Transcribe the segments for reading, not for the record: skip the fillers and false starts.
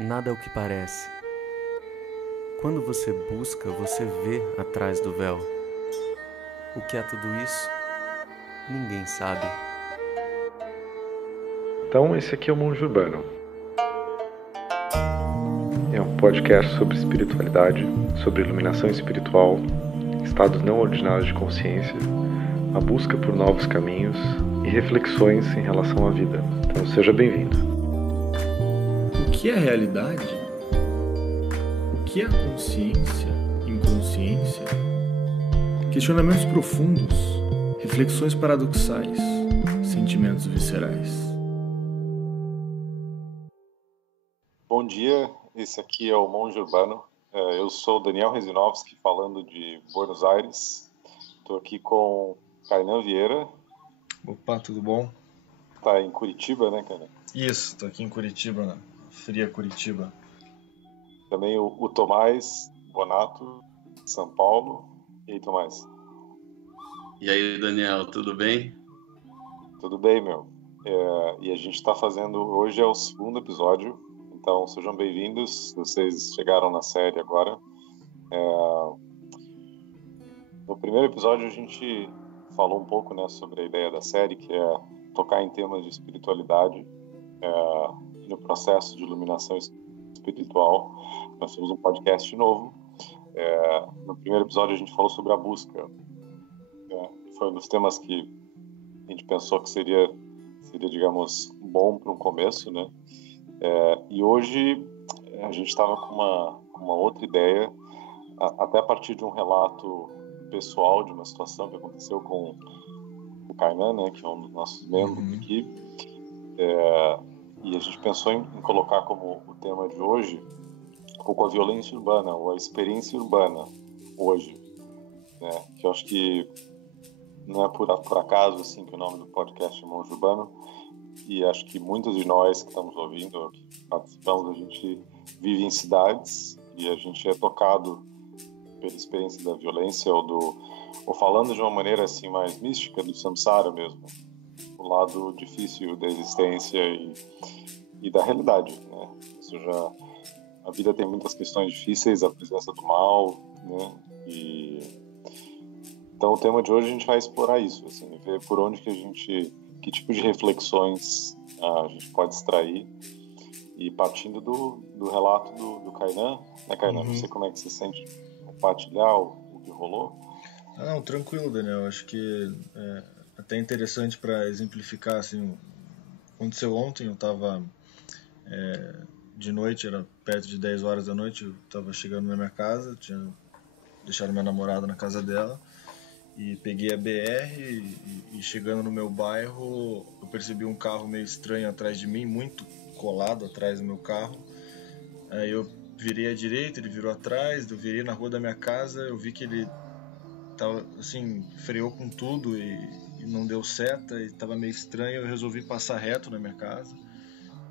Nada é o que parece. Quando você busca, você vê atrás do véu. O que é tudo isso? Ninguém sabe. Então, esse aqui é o Monge Urbano. É um podcast sobre espiritualidade, sobre iluminação espiritual, estados não ordinários de consciência, a busca por novos caminhos e reflexões em relação à vida. Então, seja bem-vindo. O que é a realidade? O que é a consciência, inconsciência? Questionamentos profundos, reflexões paradoxais, sentimentos viscerais. Bom dia, esse aqui é o Monge Urbano. Eu sou Daniel Rezinovski, falando de Buenos Aires. Estou aqui com Kainan Vieira. Opa, tudo bom? Tá em Curitiba, né, Kainan? Isso, tô aqui em Curitiba, né? Fria Curitiba. Também o Tomás Bonato, de São Paulo. E aí, Tomás? E aí, Daniel, tudo bem? Tudo bem, meu. E a gente está fazendo... Hoje é o segundo episódio, então sejam bem-vindos. Vocês chegaram na série agora. No primeiro episódio a gente falou um pouco, né, sobre a ideia da série, que é tocar em temas de espiritualidade e no processo de iluminação espiritual. Nós temos um podcast novo. No primeiro episódio a gente falou sobre a busca. Foi um dos temas que a gente pensou que seria digamos, bom para um começo, né? E hoje a gente estava com uma outra ideia, até a partir de um relato pessoal de uma situação que aconteceu com o Kainan, né, que é um dos nossos membros aqui. E a gente pensou em colocar como o tema de hoje um pouco a violência urbana, ou a experiência urbana hoje, né? Que eu acho que não é por acaso assim que o nome do podcast é Monge Urbano, e acho que muitos de nós que estamos ouvindo, que participamos, a gente vive em cidades e a gente é tocado pela experiência da violência ou falando de uma maneira assim mais mística, do samsara mesmo, o lado difícil da existência e da realidade, né? Ou seja, a vida tem muitas questões difíceis, a presença do mal, né? Então o tema de hoje a gente vai explorar isso, assim, ver por onde que tipo de reflexões a gente pode extrair, e partindo do relato do Kainan, né, Kainan? Não sei como é que você sente compartilhar o que rolou. Não, tranquilo, Daniel. Acho que é até interessante para exemplificar, assim, aconteceu ontem, eu estava de noite, era perto de 10 horas da noite, eu estava chegando na minha casa, tinha deixado minha namorada na casa dela, e peguei a BR e chegando no meu bairro, eu percebi um carro meio estranho atrás de mim, muito colado atrás do meu carro. Aí eu virei à direita, ele virou atrás, eu virei na rua da minha casa, eu vi que ele tava, assim, freou com tudo e não deu seta, e tava meio estranho, eu resolvi passar reto na minha casa.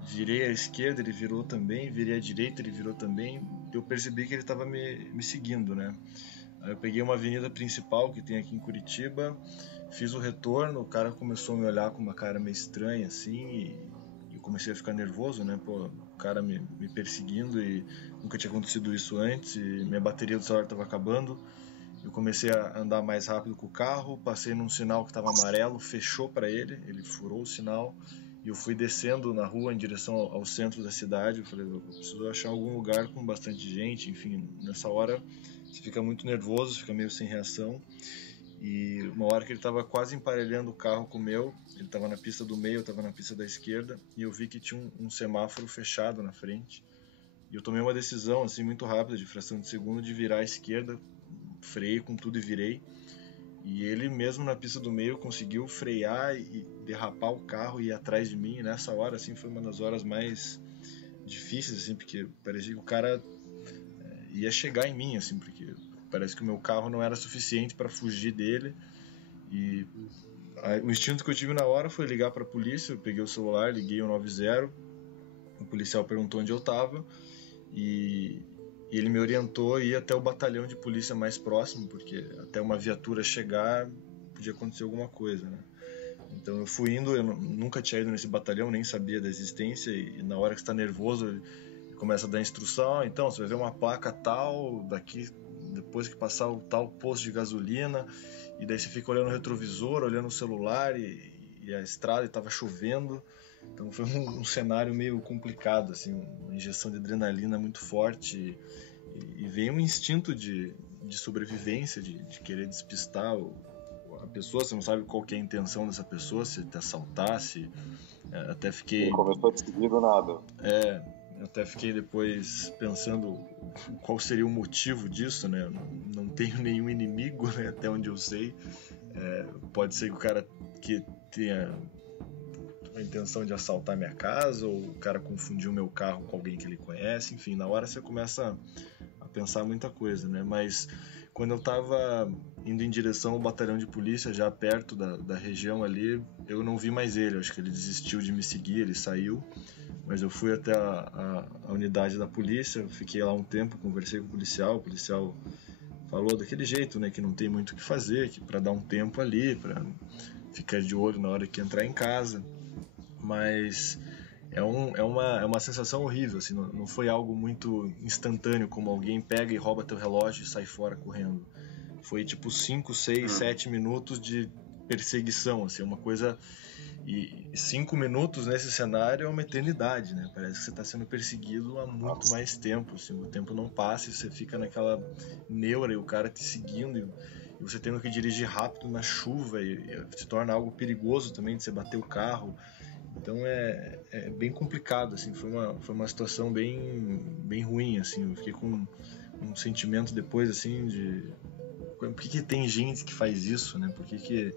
Virei à esquerda, ele virou também, virei à direita, ele virou também. Eu percebi que ele estava me seguindo, né? Aí eu peguei uma avenida principal que tem aqui em Curitiba, fiz o retorno, o cara começou a me olhar com uma cara meio estranha, assim, e eu comecei a ficar nervoso, né? Pô, o cara me perseguindo e nunca tinha acontecido isso antes, e minha bateria do celular estava acabando. Eu comecei a andar mais rápido com o carro, passei num sinal que estava amarelo, fechou para ele furou o sinal, e eu fui descendo na rua em direção ao centro da cidade. Eu falei, eu preciso achar algum lugar com bastante gente, enfim, nessa hora você fica muito nervoso, fica meio sem reação. E uma hora que ele estava quase emparelhando o carro com o meu, ele estava na pista do meio, eu estava na pista da esquerda, e eu vi que tinha um semáforo fechado na frente. E eu tomei uma decisão assim muito rápida, de fração de segundo, de virar à esquerda, freiei com tudo e virei. E ele mesmo na pista do meio conseguiu frear e derrapar o carro e ir atrás de mim. E nessa hora assim foi uma das horas mais difíceis, assim, porque parecia que o cara ia chegar em mim, assim, porque parece que o meu carro não era suficiente para fugir dele. E o instinto que eu tive na hora foi ligar para a polícia. Eu peguei o celular, liguei o 90, o policial perguntou onde eu estava e ele me orientou a ir até o batalhão de polícia mais próximo, porque até uma viatura chegar podia acontecer alguma coisa, né? Então eu fui indo, eu nunca tinha ido nesse batalhão, nem sabia da existência, e na hora que está nervoso começa a dar instrução, então você vai ver uma placa tal, daqui, depois que passar o tal posto de gasolina, e daí você fica olhando o retrovisor, olhando o celular e a estrada, e estava chovendo. Então foi um cenário meio complicado, assim, uma injeção de adrenalina muito forte, e veio um instinto de sobrevivência, de querer despistar a pessoa. Você não sabe qual que é a intenção dessa pessoa, se te assaltar, se... Até fiquei... Não começou a decidir do nada. Até fiquei depois pensando qual seria o motivo disso, né? Não tenho nenhum inimigo, né? Até onde eu sei. Pode ser que o cara que tenha a intenção de assaltar minha casa, ou o cara confundiu meu carro com alguém que ele conhece. Enfim, na hora você começa a pensar muita coisa, né? Mas quando eu estava indo em direção ao batalhão de polícia, já perto da região ali, eu não vi mais ele. Acho que ele desistiu de me seguir, ele saiu. Mas eu fui até a unidade da polícia, fiquei lá um tempo, conversei com o policial falou daquele jeito, né, que não tem muito o que fazer, que para dar um tempo ali, para ficar de olho na hora que entrar em casa. Mas é uma sensação horrível, assim, não foi algo muito instantâneo, como alguém pega e rouba teu relógio e sai fora correndo. Foi tipo 5, 6, 7 minutos de perseguição, assim, uma coisa... E 5 minutos nesse cenário é uma eternidade, né? Parece que você está sendo perseguido há muito mais tempo, assim, o tempo não passa e você fica naquela neura e o cara te seguindo e você tendo que dirigir rápido na chuva e se torna algo perigoso também de você bater o carro. Então é bem complicado, assim, foi uma situação bem ruim, assim. Eu fiquei com um sentimento depois, assim, de por que tem gente que faz isso, né? Por que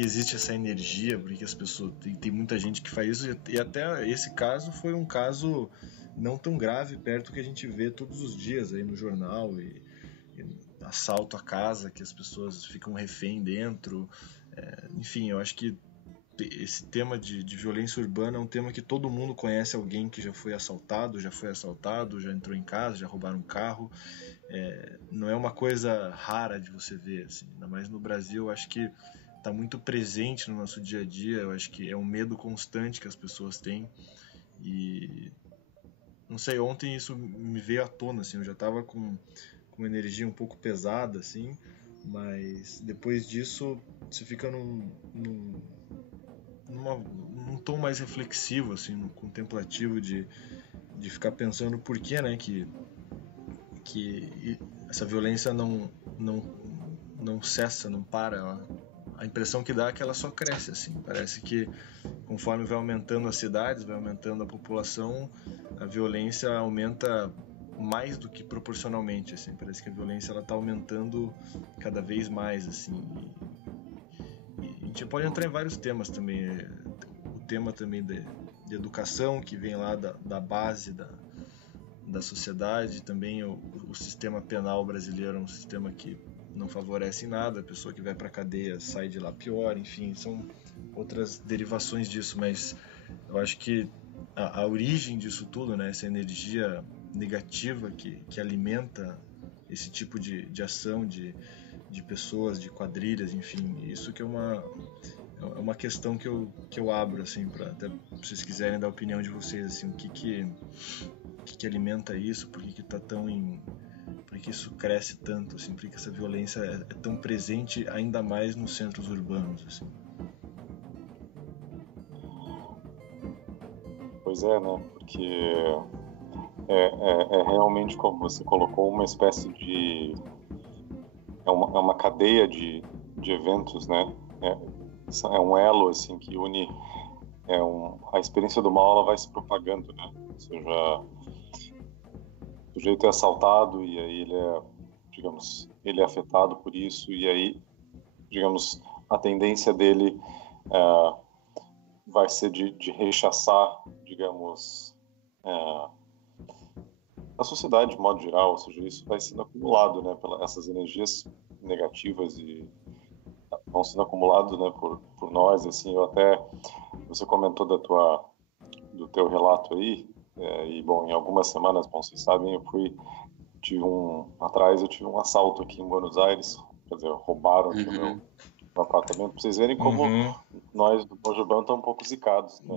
existe essa energia, por que as pessoas... Tem muita gente que faz isso, e até esse caso foi um caso não tão grave perto do que a gente vê todos os dias aí no jornal, e assalto à casa, que as pessoas ficam refém dentro. Enfim, eu acho que esse tema de violência urbana é um tema que todo mundo conhece alguém que já foi assaltado, já entrou em casa, já roubaram um carro. Não é uma coisa rara de você ver, assim, ainda mais no Brasil. Eu acho que está muito presente no nosso dia a dia. Eu acho que é um medo constante que as pessoas têm. E não sei, ontem isso me veio à tona, assim, eu já estava com uma energia um pouco pesada, assim, mas depois disso você fica num tom mais reflexivo, assim, no contemplativo, de ficar pensando por que, né, que essa violência não cessa, não para. A impressão que dá é que ela só cresce, assim. Parece que conforme vai aumentando as cidades, vai aumentando a população, a violência aumenta mais do que proporcionalmente, assim. Parece que a violência ela está aumentando cada vez mais, assim. E a gente pode entrar em vários temas também. O tema também de educação, que vem lá da base da sociedade. Também o sistema penal brasileiro é um sistema que não favorece em nada, a pessoa que vai para a cadeia sai de lá pior, enfim, são outras derivações disso, mas eu acho que a origem disso tudo, né, essa energia negativa que alimenta esse tipo de ação de pessoas, de quadrilhas, enfim, isso que é uma questão que eu abro, assim, para até vocês quiserem dar a opinião de vocês, assim, o que alimenta isso, por que tá tão por que isso cresce tanto, assim, por que essa violência é tão presente ainda mais nos centros urbanos, assim. Pois é, né, porque é realmente, como você colocou, uma espécie de... É uma cadeia de eventos, né, é um elo, assim, que une... a experiência do mal, ela vai se propagando, né, ou seja... O sujeito é assaltado e aí ele é afetado por isso, e aí, digamos, a tendência dele vai ser de rechaçar, digamos, a sociedade de modo geral, ou seja, isso vai sendo acumulado, né, essas energias negativas e vão sendo acumulados, né, por nós, assim. Você comentou do teu relato aí. E, bom, em algumas semanas, bom, vocês sabem, eu tive um assalto aqui em Buenos Aires, quer dizer, roubaram aqui o meu apartamento, pra vocês verem como nós do Mojubão estamos um pouco zicados, né?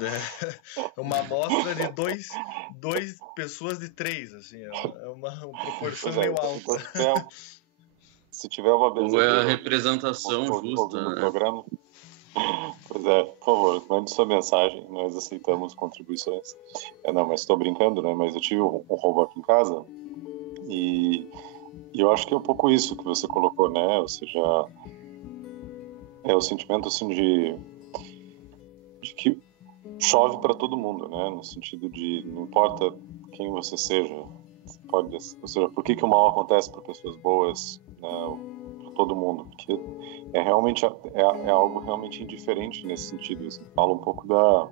É uma amostra de dois pessoas de 3, assim, é uma proporção meio alta. Então, se tiver uma Ou é a representação justa, no né? programa. Pois é, por favor, mande sua mensagem, nós aceitamos contribuições. Não, mas estou brincando, né? Mas eu tive um robô aqui em casa e eu acho que é um pouco isso que você colocou, né? Ou seja, é o sentimento assim de que chove para todo mundo, né? No sentido de não importa quem você seja, ou seja, por que o mal acontece para pessoas boas, né? Para todo mundo? Porque é realmente é algo realmente indiferente nesse sentido. Assim, fala um pouco da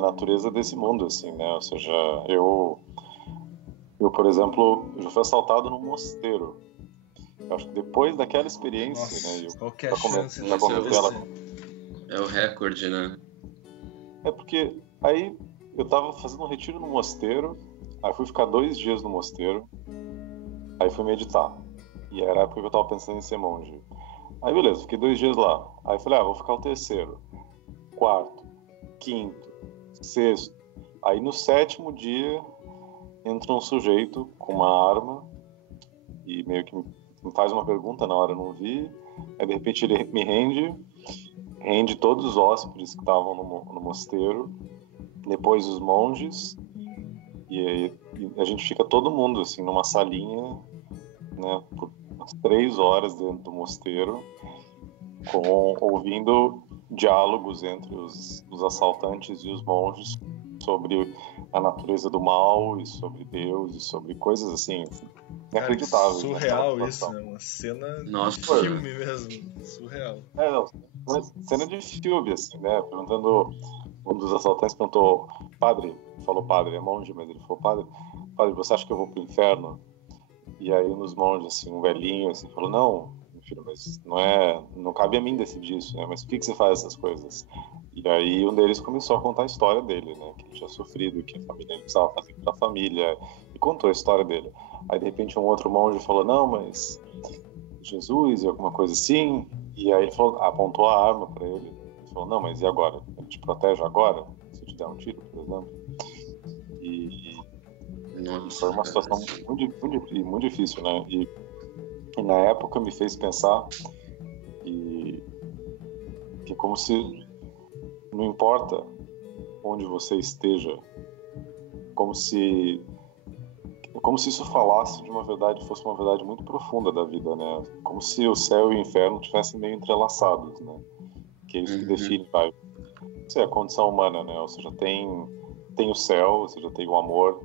natureza desse mundo, assim, né? Ou seja, eu por exemplo, já fui assaltado num mosteiro. Eu acho que depois daquela experiência, Nossa, né? qual que é a chance de É o recorde, né? É porque aí eu tava fazendo um retiro no mosteiro, aí fui ficar 2 dias no mosteiro, aí fui meditar. E era a época que eu tava pensando em ser monge. Aí beleza, fiquei 2 dias lá. Aí falei, vou ficar o 3º, 4º, 5º, 6º. Aí no 7º dia entra um sujeito com uma arma e meio que me faz uma pergunta, na hora eu não vi. Aí de repente ele me rende todos os hóspedes que estavam no mosteiro, depois os monges, e aí a gente fica todo mundo assim numa salinha, né, por umas 3 horas dentro do mosteiro, ouvindo diálogos entre os assaltantes e os monges sobre a natureza do mal e sobre Deus e sobre coisas assim inacreditáveis. Surreal isso, né? Uma cena de filme mesmo, surreal. Uma cena de filme, assim, né? Perguntando, um dos assaltantes perguntou, padre, é monge, mas ele falou, padre, você acha que eu vou pro inferno? E aí um dos monges, assim, um velhinho, assim, falou, não, filho, mas não cabe a mim decidir isso, né? Mas por que você faz essas coisas? E aí um deles começou a contar a história dele, né? Que ele tinha sofrido, que a família precisava fazer pra família, e contou a história dele. Aí de repente um outro monge falou, não, mas Jesus e alguma coisa assim, e aí ele falou, apontou a arma para ele, ele falou, não, mas e agora? Ele te protege agora? Se eu te der um tiro, por exemplo? E foi uma situação muito difícil, né? E na época me fez pensar que como se não importa onde você esteja, como se isso falasse de uma verdade, fosse uma verdade muito profunda da vida, né? Como se o céu e o inferno tivessem meio entrelaçados, né? Que é isso que define, a condição humana, né? Ou seja, tem o céu, ou seja, tem o amor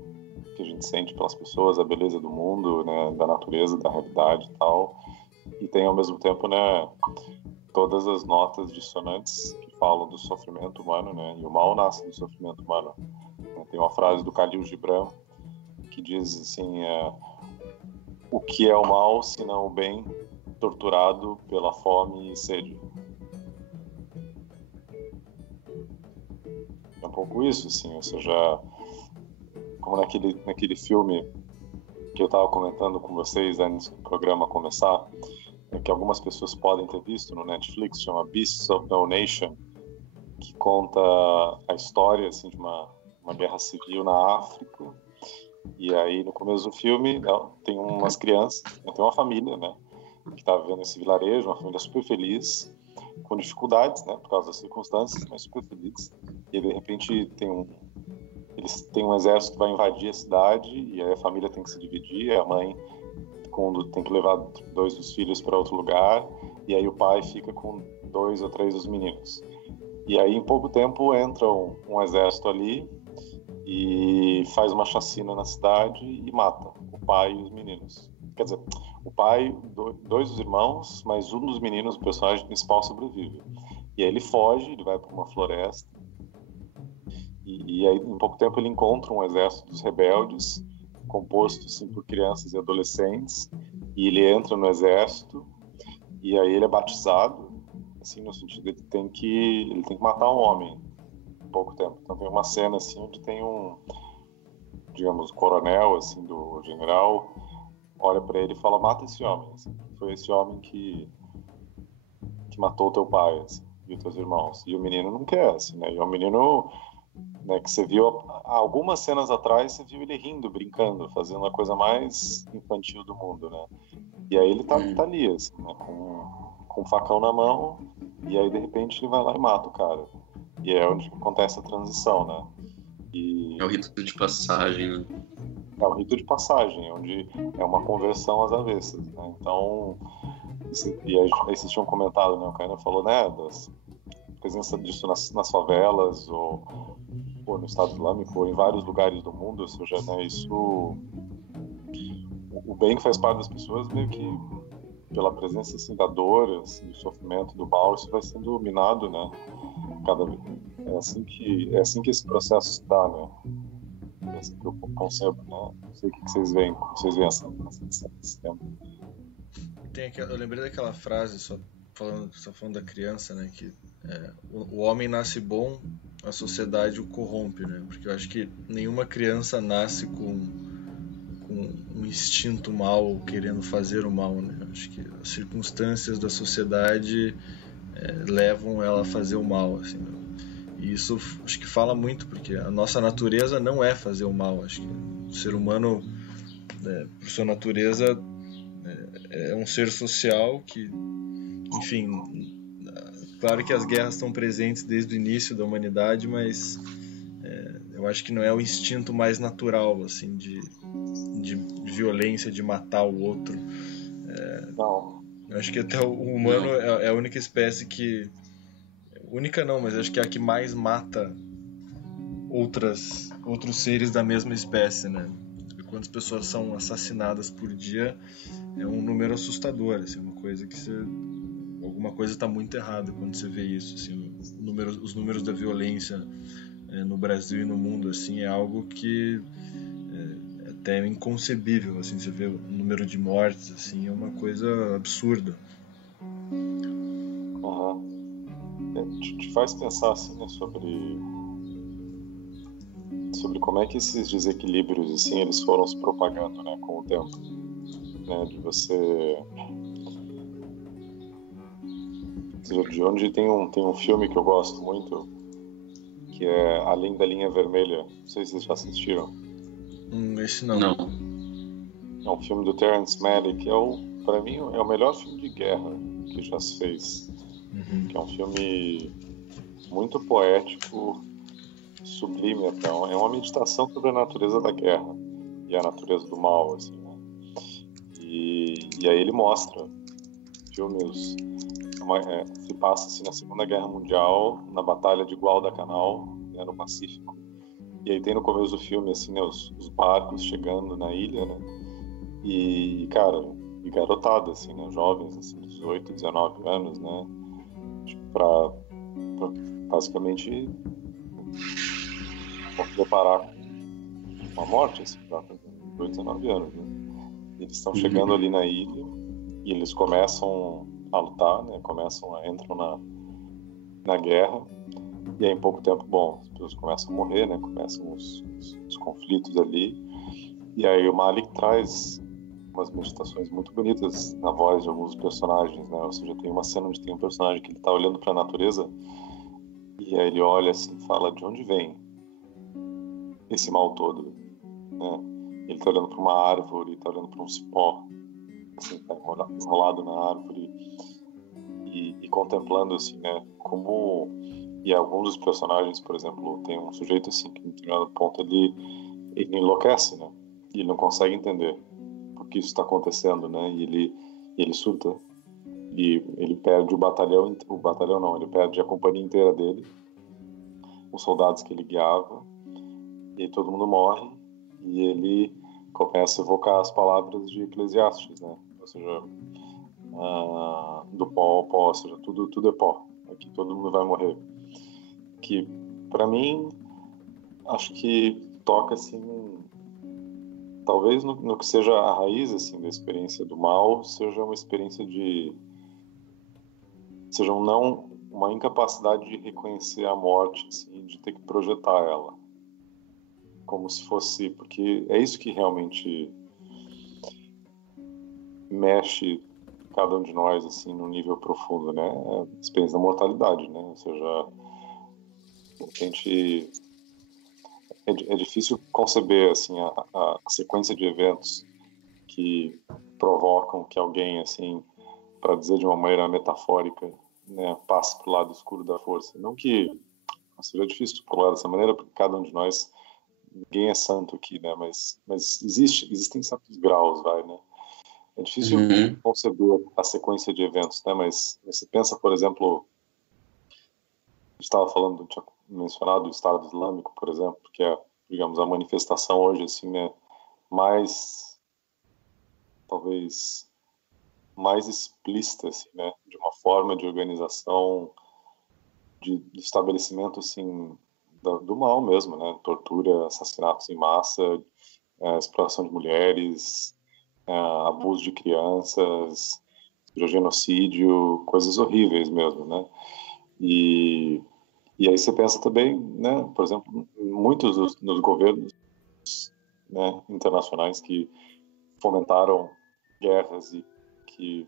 que a gente sente pelas pessoas, a beleza do mundo, né? Da natureza, da realidade e tal. E tem ao mesmo tempo, né? Todas as notas dissonantes que falam do sofrimento humano, né? E o mal nasce do sofrimento humano. Tem uma frase do Khalil Gibran que diz assim, o que é o mal se não o bem torturado pela fome e sede? É um pouco isso, assim, ou seja, como naquele filme que eu estava comentando com vocês antes do programa começar, que algumas pessoas podem ter visto no Netflix, chama Beasts of No Nation, que conta a história assim, de uma guerra civil na África. E aí, no começo do filme, tem umas crianças, tem uma família, né, que está vivendo nesse vilarejo, uma família super feliz, com dificuldades, né, por causa das circunstâncias, mas super feliz. E de repente eles têm um exército que vai invadir a cidade, e aí a família tem que se dividir, a mãe tem que levar 2 dos filhos para outro lugar, e aí o pai fica com 2 ou 3 dos meninos. E aí, em pouco tempo, entra um exército ali e faz uma chacina na cidade e mata o pai e os meninos. Quer dizer, o pai, 2 dos irmãos, mas um dos meninos, o personagem principal, sobrevive. E aí ele foge, ele vai para uma floresta, e aí, em pouco tempo, ele encontra um exército dos rebeldes, composto assim, por crianças e adolescentes, e ele entra no exército, e aí ele é batizado, assim, no sentido de ele tem que matar um homem em pouco tempo. Então tem uma cena assim onde tem digamos, coronel assim do general olha para ele e fala, mata esse homem, assim, foi esse homem que matou teu pai, assim. teus irmãos. E o menino não quer, assim, né? E é um menino, né, que você viu algumas cenas atrás, você viu ele rindo, brincando, fazendo a coisa mais infantil do mundo, né? E aí ele tá ali, assim, né, com um facão na mão, e aí de repente ele vai lá e mata o cara. E é onde acontece a transição, né? É o rito de passagem, né? É o rito de passagem, onde é uma conversão às avessas, né? Então, e aí vocês tinham comentado, né? O Caio falou, né? Da presença disso nas favelas, ou no Estado Islâmico, ou em vários lugares do mundo, ou seja, né? Isso... O bem que faz parte das pessoas, meio que pela presença, assim, da dor, assim, do sofrimento, do mal, isso vai sendo minado, né? Cada vez. É assim que esse processo se dá, né? É assim que eu concebo, né? Não sei o que vocês veem, como vocês veem esse tema. Eu lembrei daquela frase, só falando da criança, né? Que o homem nasce bom, a sociedade o corrompe, né? Porque eu acho que nenhuma criança nasce com um instinto mal, querendo fazer o mal, né? Eu acho que as circunstâncias da sociedade levam ela a fazer o mal, assim, né? E isso acho que fala muito, porque a nossa natureza não é fazer o mal. Acho que o ser humano, por sua natureza, é um ser social que, enfim, claro que as guerras estão presentes desde o início da humanidade, mas eu acho que não é o instinto mais natural, assim, de violência, de matar o outro. Não. Eu acho que até o humano é a única espécie que... Única não, mas acho que é a que mais mata outros seres da mesma espécie, né? E quantas pessoas são assassinadas por dia é um número assustador, assim, uma coisa que alguma coisa está muito errada quando você vê isso, assim, os números da violência no Brasil e no mundo, assim, é algo que é até inconcebível, assim, você vê o número de mortes, assim, é uma coisa absurda. Te faz pensar, assim, né, sobre como é que esses desequilíbrios, assim, eles foram se propagando, né, com o tempo, né, de onde tem um filme que eu gosto muito, que é Além da Linha Vermelha. Não sei se vocês já assistiram. Esse não. É um filme do Terrence Malick, que para mim é o melhor filme de guerra que já se fez. Que é um filme muito poético, sublime até. É uma meditação sobre a natureza da guerra e a natureza do mal, assim, né? E aí ele mostra filmes... se passa assim, na Segunda Guerra Mundial, na Batalha de Guadalcanal, né, no Pacífico. E aí tem no começo do filme, assim, né, os barcos chegando na ilha, né? E, cara, e garotada, assim, né? Jovens, assim, 18, 19 anos, né? Pra basicamente preparar uma morte, assim, pra 18, 19 anos, né? Eles estão chegando ali na ilha e eles começam a lutar, né? Entram na guerra, e aí em pouco tempo, bom, as pessoas começam a morrer, né? Começam os conflitos ali, e aí o Malick traz umas meditações muito bonitas na voz de alguns personagens, né? Ou seja, tem uma cena onde tem um personagem que ele tá olhando para a natureza, e aí ele olha assim e fala: de onde vem esse mal todo, né? Ele tá olhando para uma árvore, tá olhando para um cipó, assim, tá enrolado na árvore, e contemplando, assim, né, como... E alguns dos personagens, por exemplo, tem um sujeito, assim, que em determinado ponto ele enlouquece, né, e ele não consegue entender por que isso está acontecendo, né, e ele surta, e ele perde o batalhão não, ele perde a companhia inteira dele, os soldados que ele guiava, e aí todo mundo morre, e ele começa a evocar as palavras de Eclesiastes, né, ou seja... do pó ao pó, ou seja, tudo é pó, aqui todo mundo vai morrer. Que, para mim, acho que toca, assim, talvez no que seja a raiz, assim, da experiência do mal, seja uma experiência seja uma incapacidade de reconhecer a morte, assim, de ter que projetar ela, como se fosse, porque é isso que realmente mexe cada um de nós, assim, no nível profundo, né? É a experiência da mortalidade, né? Ou seja, a gente... É difícil conceber, assim, a sequência de eventos que provocam que alguém, assim, para dizer de uma maneira metafórica, né, passe para o lado escuro da força. Não que seja difícil falar dessa maneira, porque cada um de nós, ninguém é santo aqui, né? Mas existem certos graus, vai, né? É difícil conceber a sequência de eventos, né? Mas você pensa, por exemplo, a gente estava falando, tinha mencionado o Estado Islâmico, por exemplo, que é, digamos, a manifestação hoje, assim, né, mais, talvez, mais explícita, assim, né, de uma forma de organização, de estabelecimento, assim, do mal mesmo, né, tortura, assassinatos em massa, exploração de mulheres, abuso de crianças, genocídio, coisas horríveis mesmo, né, e aí você pensa também, né, por exemplo, muitos dos governos, né, internacionais que fomentaram guerras e que,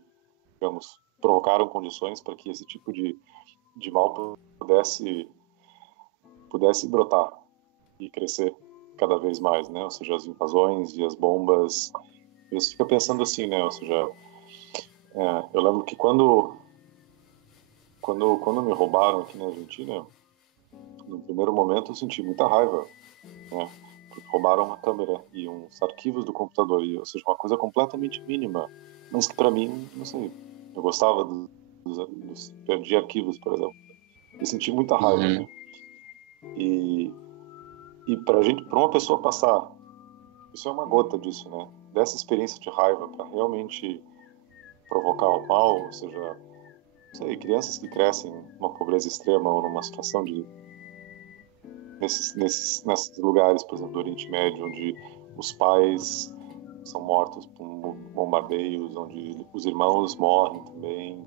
digamos, provocaram condições para que esse tipo de mal pudesse brotar e crescer cada vez mais, né? Ou seja, as invasões e as bombas. Você fica pensando assim, né? Ou seja, eu lembro que quando me roubaram aqui na Argentina, no primeiro momento eu senti muita raiva, né? Porque roubaram uma câmera e uns arquivos do computador, ou seja, uma coisa completamente mínima, mas que para mim, não sei, eu gostava de arquivos, por exemplo, e senti muita raiva, né? E para uma pessoa passar, isso é uma gota disso, né? Dessa experiência de raiva para realmente provocar o mal, ou seja, não sei, crianças que crescem numa pobreza extrema ou numa situação de nesses lugares, por exemplo, do Oriente Médio, onde os pais são mortos por bombardeios, onde os irmãos morrem também.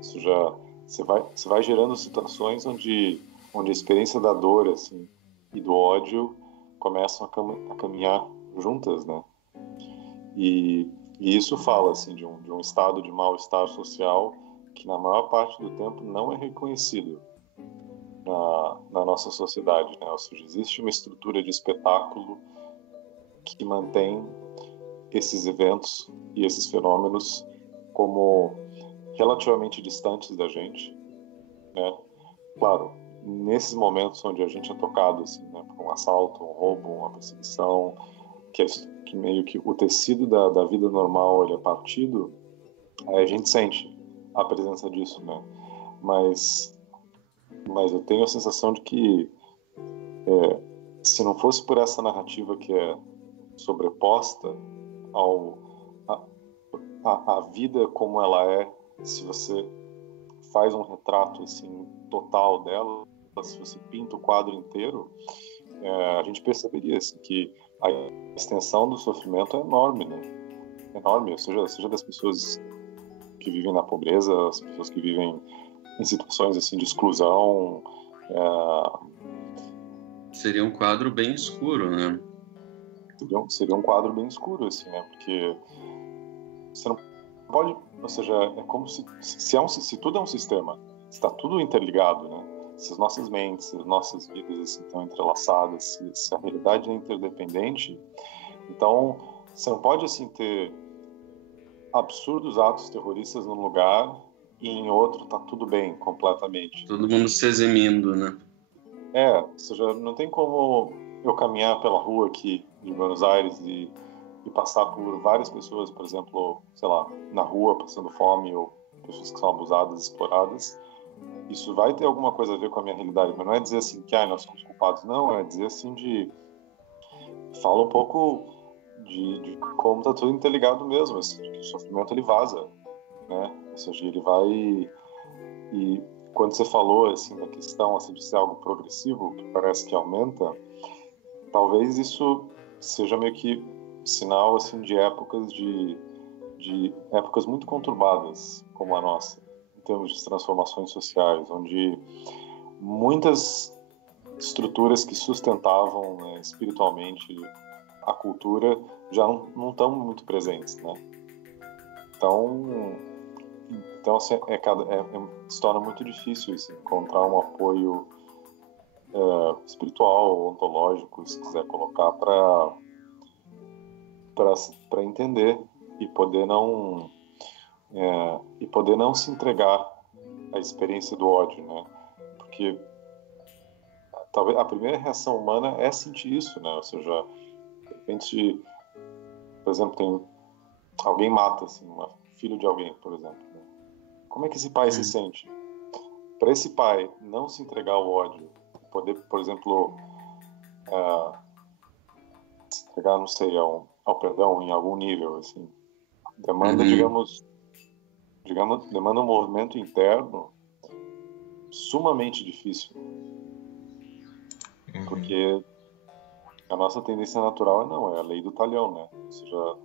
Isso já você vai gerando situações onde a experiência da dor, assim, e do ódio começam a caminhar juntas, né? E isso fala, assim, de um estado de mal-estar social que na maior parte do tempo não é reconhecido na nossa sociedade, né? Ou seja, existe uma estrutura de espetáculo que mantém esses eventos e esses fenômenos como relativamente distantes da gente, né? Claro, nesses momentos onde a gente é tocado, assim, né, por um assalto, um roubo, uma perseguição, que meio que o tecido da vida normal ele é partido, aí a gente sente a presença disso, né? Mas eu tenho a sensação de que se não fosse por essa narrativa que é sobreposta à vida como ela é, se você faz um retrato assim total dela, se você pinta o quadro inteiro, a gente perceberia assim, que a extensão do sofrimento é enorme, né? Enorme, seja das pessoas que vivem na pobreza, as pessoas que vivem em situações assim de exclusão. Seria um quadro bem escuro, né? Seria um quadro bem escuro, assim, né? Porque você não pode, ou seja, é como se tudo é um sistema, está tudo interligado, né? Se as nossas mentes, se as nossas vidas assim, estão entrelaçadas, se a realidade é interdependente, então você não pode assim ter absurdos atos terroristas num lugar e em outro tá tudo bem completamente. Todo mundo se eximindo, né? Ou seja, não tem como eu caminhar pela rua aqui de Buenos Aires e passar por várias pessoas, por exemplo, sei lá, na rua passando fome ou pessoas que são abusadas, exploradas. Isso vai ter alguma coisa a ver com a minha realidade, mas não é dizer assim que nós somos culpados, não, é dizer assim fala um pouco de como está tudo interligado mesmo, assim, que o sofrimento ele vaza, né? Ou seja, ele vai e quando você falou assim da questão assim, de ser algo progressivo, que parece que aumenta, talvez isso seja meio que sinal assim de épocas de épocas muito conturbadas como a nossa, em termos de transformações sociais, onde muitas estruturas que sustentavam, né, espiritualmente a cultura já não estão muito presentes, né? Então, Então, assim, se torna muito difícil assim, encontrar um apoio espiritual ou ontológico, se quiser colocar, para entender e poder não se entregar à experiência do ódio, né? Porque talvez a primeira reação humana é sentir isso, né? Ou seja, de repente, por exemplo, alguém mata, assim, filho de alguém, por exemplo. Né? Como é que esse pai se sente? Para esse pai não se entregar ao ódio, poder, por exemplo, se entregar, não sei, ao perdão em algum nível, assim, demanda, demanda um movimento interno sumamente difícil. Porque a nossa tendência natural é a lei do talhão, né? Ou seja,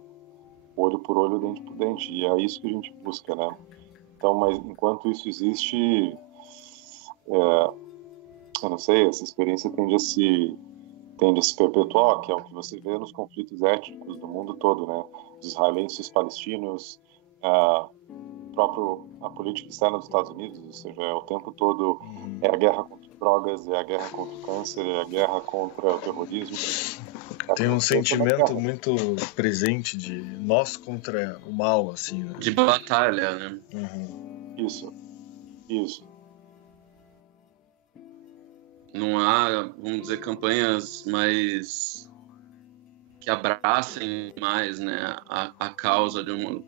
olho por olho, dente por dente. E é isso que a gente busca, né? Então, mas enquanto isso existe, eu não sei, essa experiência tende a se perpetuar, que é o que você vê nos conflitos étnicos do mundo todo, né? Os israelenses, os palestinos, a política externa dos Estados Unidos, ou seja, é o tempo todo é a guerra contra drogas, é a guerra contra o câncer, é a guerra contra o terrorismo. Tem um sentimento muito presente de nós contra o mal, assim, né? De batalha, né? Isso. Não há, vamos dizer, campanhas mais que abracem mais, né, a causa de um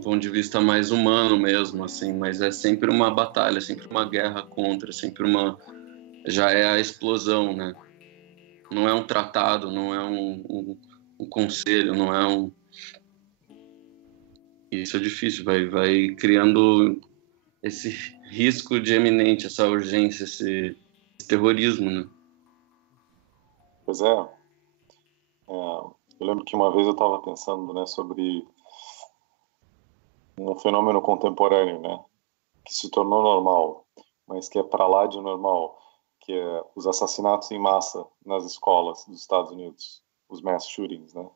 ponto de vista mais humano mesmo, assim, mas é sempre uma batalha, sempre uma guerra contra, já é a explosão, né? Não é um tratado, não é um conselho, não é Isso é difícil, vai criando esse risco de eminente, essa urgência, esse terrorismo, né? Pois é. Eu lembro que uma vez eu estava pensando, né, sobre um fenômeno contemporâneo, né, que se tornou normal, mas que é para lá de normal, que é os assassinatos em massa nas escolas dos Estados Unidos, os mass shootings, né?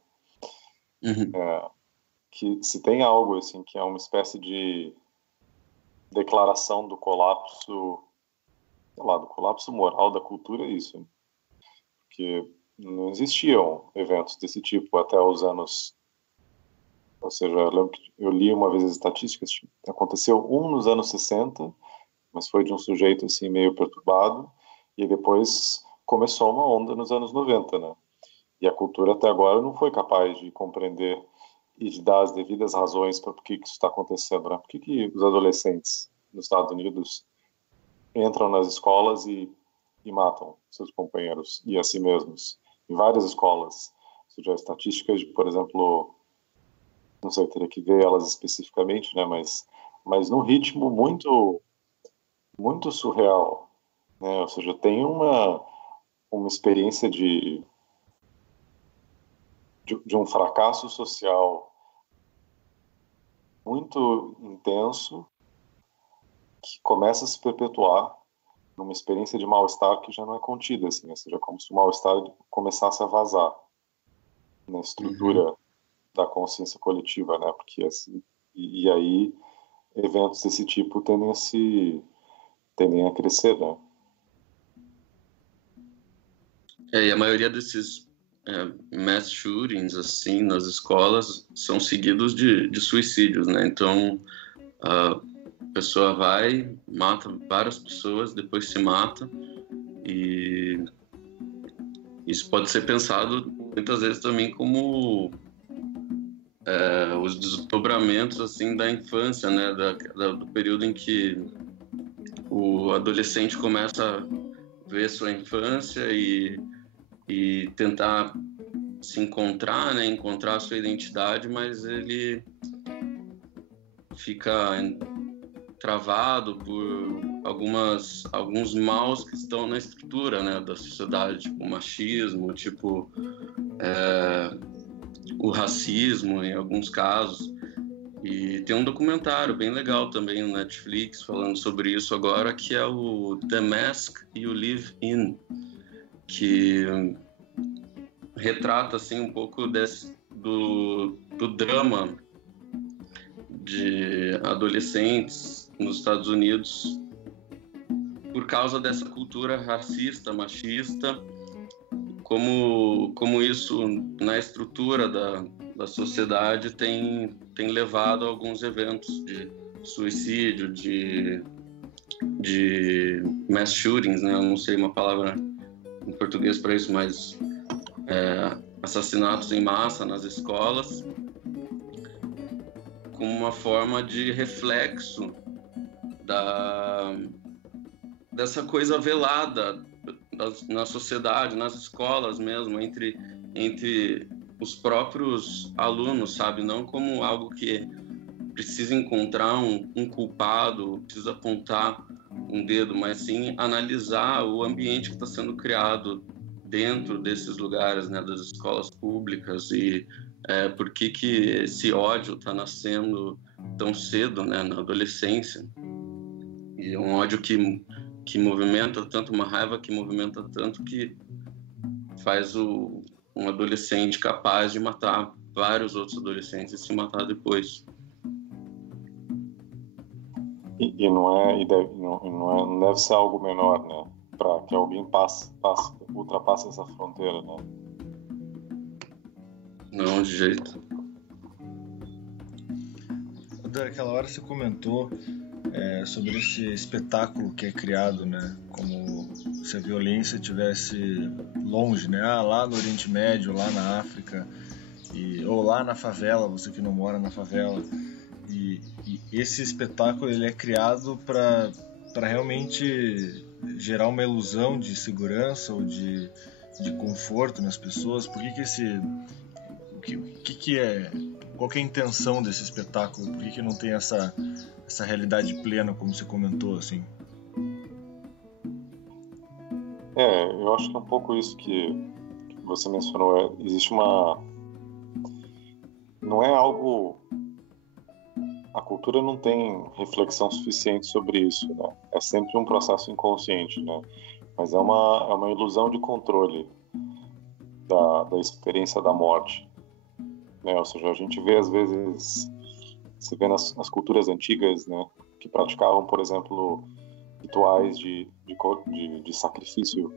Que se tem algo assim que é uma espécie de declaração do colapso, sei lá, do colapso moral da cultura, é isso, porque não existiam eventos desse tipo até os anos, ou seja, eu lembro que eu li uma vez as estatísticas, aconteceu nos anos 60, mas foi de um sujeito assim meio perturbado, e depois começou uma onda nos anos 90, né? E a cultura até agora não foi capaz de compreender e de dar as devidas razões para por que isso está acontecendo, né? Por que os adolescentes nos Estados Unidos entram nas escolas e matam seus companheiros e a si mesmos? Em várias escolas, ou seja, estatísticas de, por exemplo, não sei, teria que ver elas especificamente, né? Mas num ritmo muito, muito surreal, né? Ou seja, tem uma experiência de um fracasso social muito intenso que começa a se perpetuar numa experiência de mal-estar que já não é contida, assim, ou seja, como se o mal-estar começasse a vazar na estrutura da consciência coletiva, né? Porque assim, e aí eventos desse tipo tendem a crescer, né? E a maioria desses mass shootings, assim, nas escolas, são seguidos de suicídios, né? Então, a pessoa vai, mata várias pessoas, depois se mata, e isso pode ser pensado muitas vezes também como os desdobramentos, assim, da infância, né? Do período em que o adolescente começa a ver sua infância e tentar se encontrar, né, encontrar a sua identidade, mas ele fica travado por alguns maus que estão na estrutura, né, da sociedade, tipo o machismo, tipo o racismo em alguns casos. E tem um documentário bem legal também no Netflix falando sobre isso agora, que é o The Mask You Live In, que retrata assim um pouco do drama de adolescentes nos Estados Unidos por causa dessa cultura racista, machista, como isso na estrutura da sociedade tem levado a alguns eventos de suicídio, de mass shootings, né? Eu não sei uma palavra em português para isso, mas assassinatos em massa nas escolas, como uma forma de reflexo dessa coisa velada na sociedade, nas escolas mesmo, entre os próprios alunos, sabe? Não como algo que precisa encontrar um culpado, precisa apontar um dedo, mas sim analisar o ambiente que está sendo criado dentro desses lugares, né, das escolas públicas, e por que esse ódio está nascendo tão cedo, né, na adolescência. E é um ódio que movimenta tanto, uma raiva que movimenta tanto, que faz um adolescente capaz de matar vários outros adolescentes e se matar depois. E não deve ser algo menor, né? Para que alguém ultrapasse essa fronteira, né? Não, de jeito. Daquela hora você comentou sobre esse espetáculo que é criado, né? Como se a violência estivesse longe, né? Lá no Oriente Médio, lá na África, ou lá na favela, você que não mora na favela. E esse espetáculo ele é criado para realmente gerar uma ilusão de segurança ou de conforto nas pessoas. Por que é, qual que é a intenção desse espetáculo? Por que não tem essa realidade plena, como você comentou, assim? Eu acho que é um pouco isso que você mencionou. Existe não é algo... A cultura não tem reflexão suficiente sobre isso, né? É sempre um processo inconsciente, né? Mas é uma ilusão de controle da experiência da morte, né? Ou seja, a gente vê às vezes, você vê nas culturas antigas, né, que praticavam, por exemplo, rituais de sacrifício,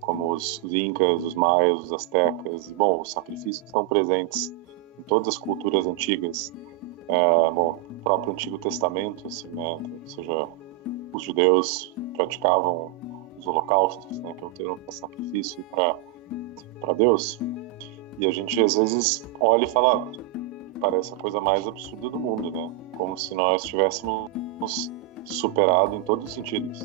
como os incas, os maias, os astecas. Bom, os sacrifícios estão presentes em todas as culturas antigas. O próprio Antigo Testamento, assim, né? Ou seja, os judeus praticavam os holocaustos, né? Que é o termo para sacrifício para Deus. E a gente às vezes olha e fala, parece a coisa mais absurda do mundo, né? Como se nós tivéssemos superado em todos os sentidos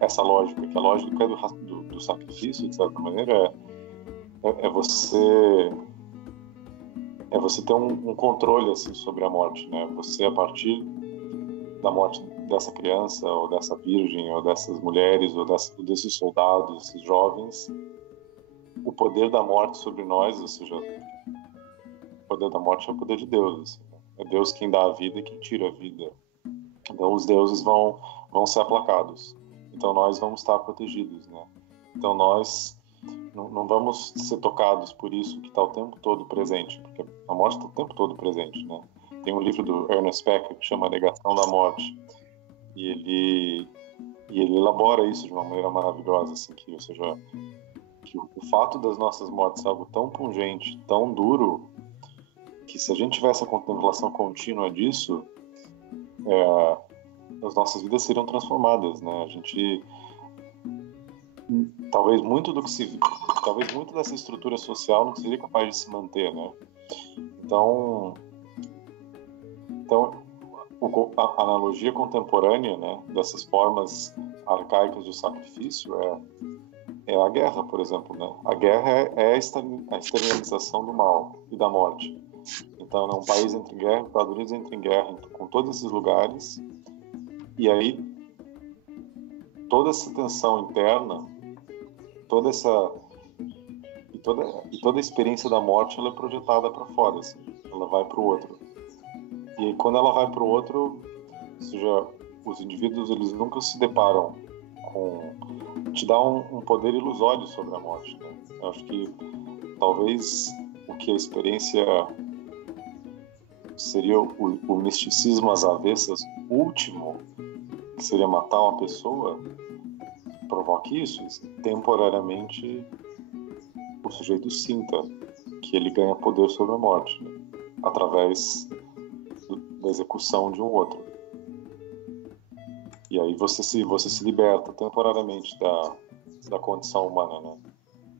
essa lógica, que a lógica do sacrifício, de certa maneira, é você ter um controle, assim, sobre a morte, né? Você, a partir da morte dessa criança, ou dessa virgem, ou dessas mulheres, ou desses soldados, esses jovens, o poder da morte sobre nós, ou seja, o poder da morte é o poder de Deus, assim, né? É Deus quem dá a vida e quem tira a vida. Então os deuses vão ser aplacados. Então nós vamos estar protegidos, né? Então nós não vamos ser tocados por isso que está o tempo todo presente, porque a morte está o tempo todo presente, né? Tem um livro do Ernest Becker que chama A Negação da Morte, e ele elabora isso de uma maneira maravilhosa, assim, ou seja, que o fato das nossas mortes é algo tão pungente, tão duro, que se a gente tivesse a contemplação contínua disso, as nossas vidas seriam transformadas, né? A gente... Talvez muito dessa estrutura social não seria capaz de se manter, né? Então a analogia contemporânea, né, dessas formas arcaicas de sacrifício é a guerra, por exemplo, né? A guerra é a externalização do mal e da morte. Então, um país entra em guerra, os Estados Unidos entra em guerra com todos esses lugares, e aí toda essa tensão interna, toda a experiência da morte, ela é projetada para fora, assim, ela vai para o outro. E aí, quando ela vai para o outro, ou seja, os indivíduos, eles nunca se deparam te dá um poder ilusório sobre a morte, né? Eu acho que talvez o que a experiência seria o misticismo às avessas último, que seria matar uma pessoa, provoque isso, temporariamente o sujeito sinta que ele ganha poder sobre a morte, né? Através da execução de um outro. E aí você se liberta temporariamente da condição humana, né?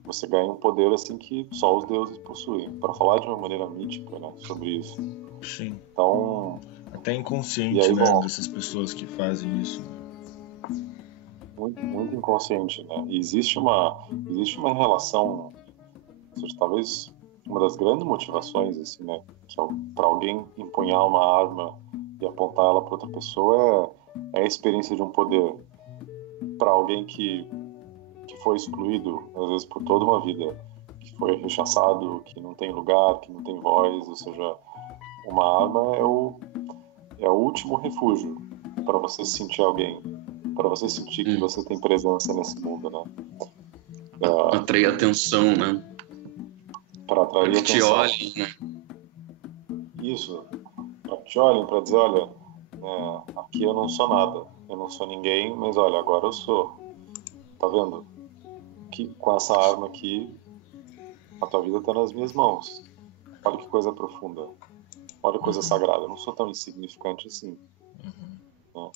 Você ganha um poder assim que só os deuses possuem. Para falar de uma maneira mítica, né, sobre isso. Sim. Então, até inconsciente, aí, né, bom, dessas pessoas que fazem isso. Muito, muito inconsciente, né? E existe uma relação, ou seja, talvez uma das grandes motivações, assim, né, que é para alguém empunhar uma arma e apontar ela para outra pessoa é a experiência de um poder. Para alguém que foi excluído, às vezes por toda uma vida, que foi rechaçado, que não tem lugar, que não tem voz, ou seja, uma arma é o último refúgio para você sentir alguém, para você sentir que você tem presença nesse mundo, né? Atrair atenção, né? Para atrair para que te atenção. olhem, né? Isso, para que te olhem, para dizer, olha, aqui eu não sou nada, eu não sou ninguém, mas olha, agora eu sou. Tá vendo? Que com essa arma aqui, a tua vida está nas minhas mãos. Olha que coisa profunda. Olha que coisa sagrada. Eu não sou tão insignificante assim. Né?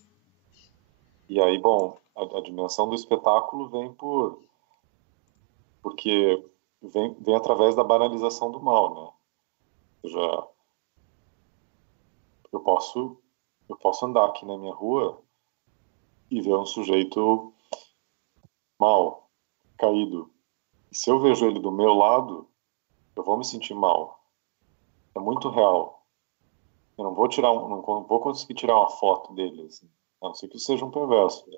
E aí, bom, a dimensão do espetáculo vem porque vem através da banalização do mal, né? Ou seja, eu posso andar aqui na minha rua e ver um sujeito mal, caído. E se eu vejo ele do meu lado, eu vou me sentir mal. É muito real. Eu não vou conseguir tirar uma foto dele, assim, a não ser que seja um perverso. Né?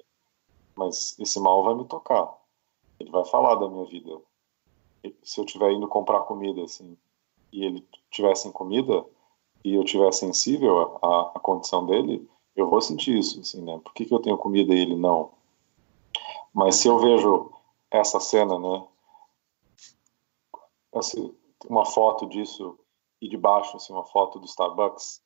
Mas esse mal vai me tocar. Ele vai falar da minha vida. E se eu estiver indo comprar comida, assim, e ele estiver sem comida, e eu estiver sensível à condição dele, eu vou sentir isso, assim, né? Por que eu tenho comida e ele não? Mas se eu vejo essa cena, né? Assim, uma foto disso e debaixo, assim, uma foto do Starbucks,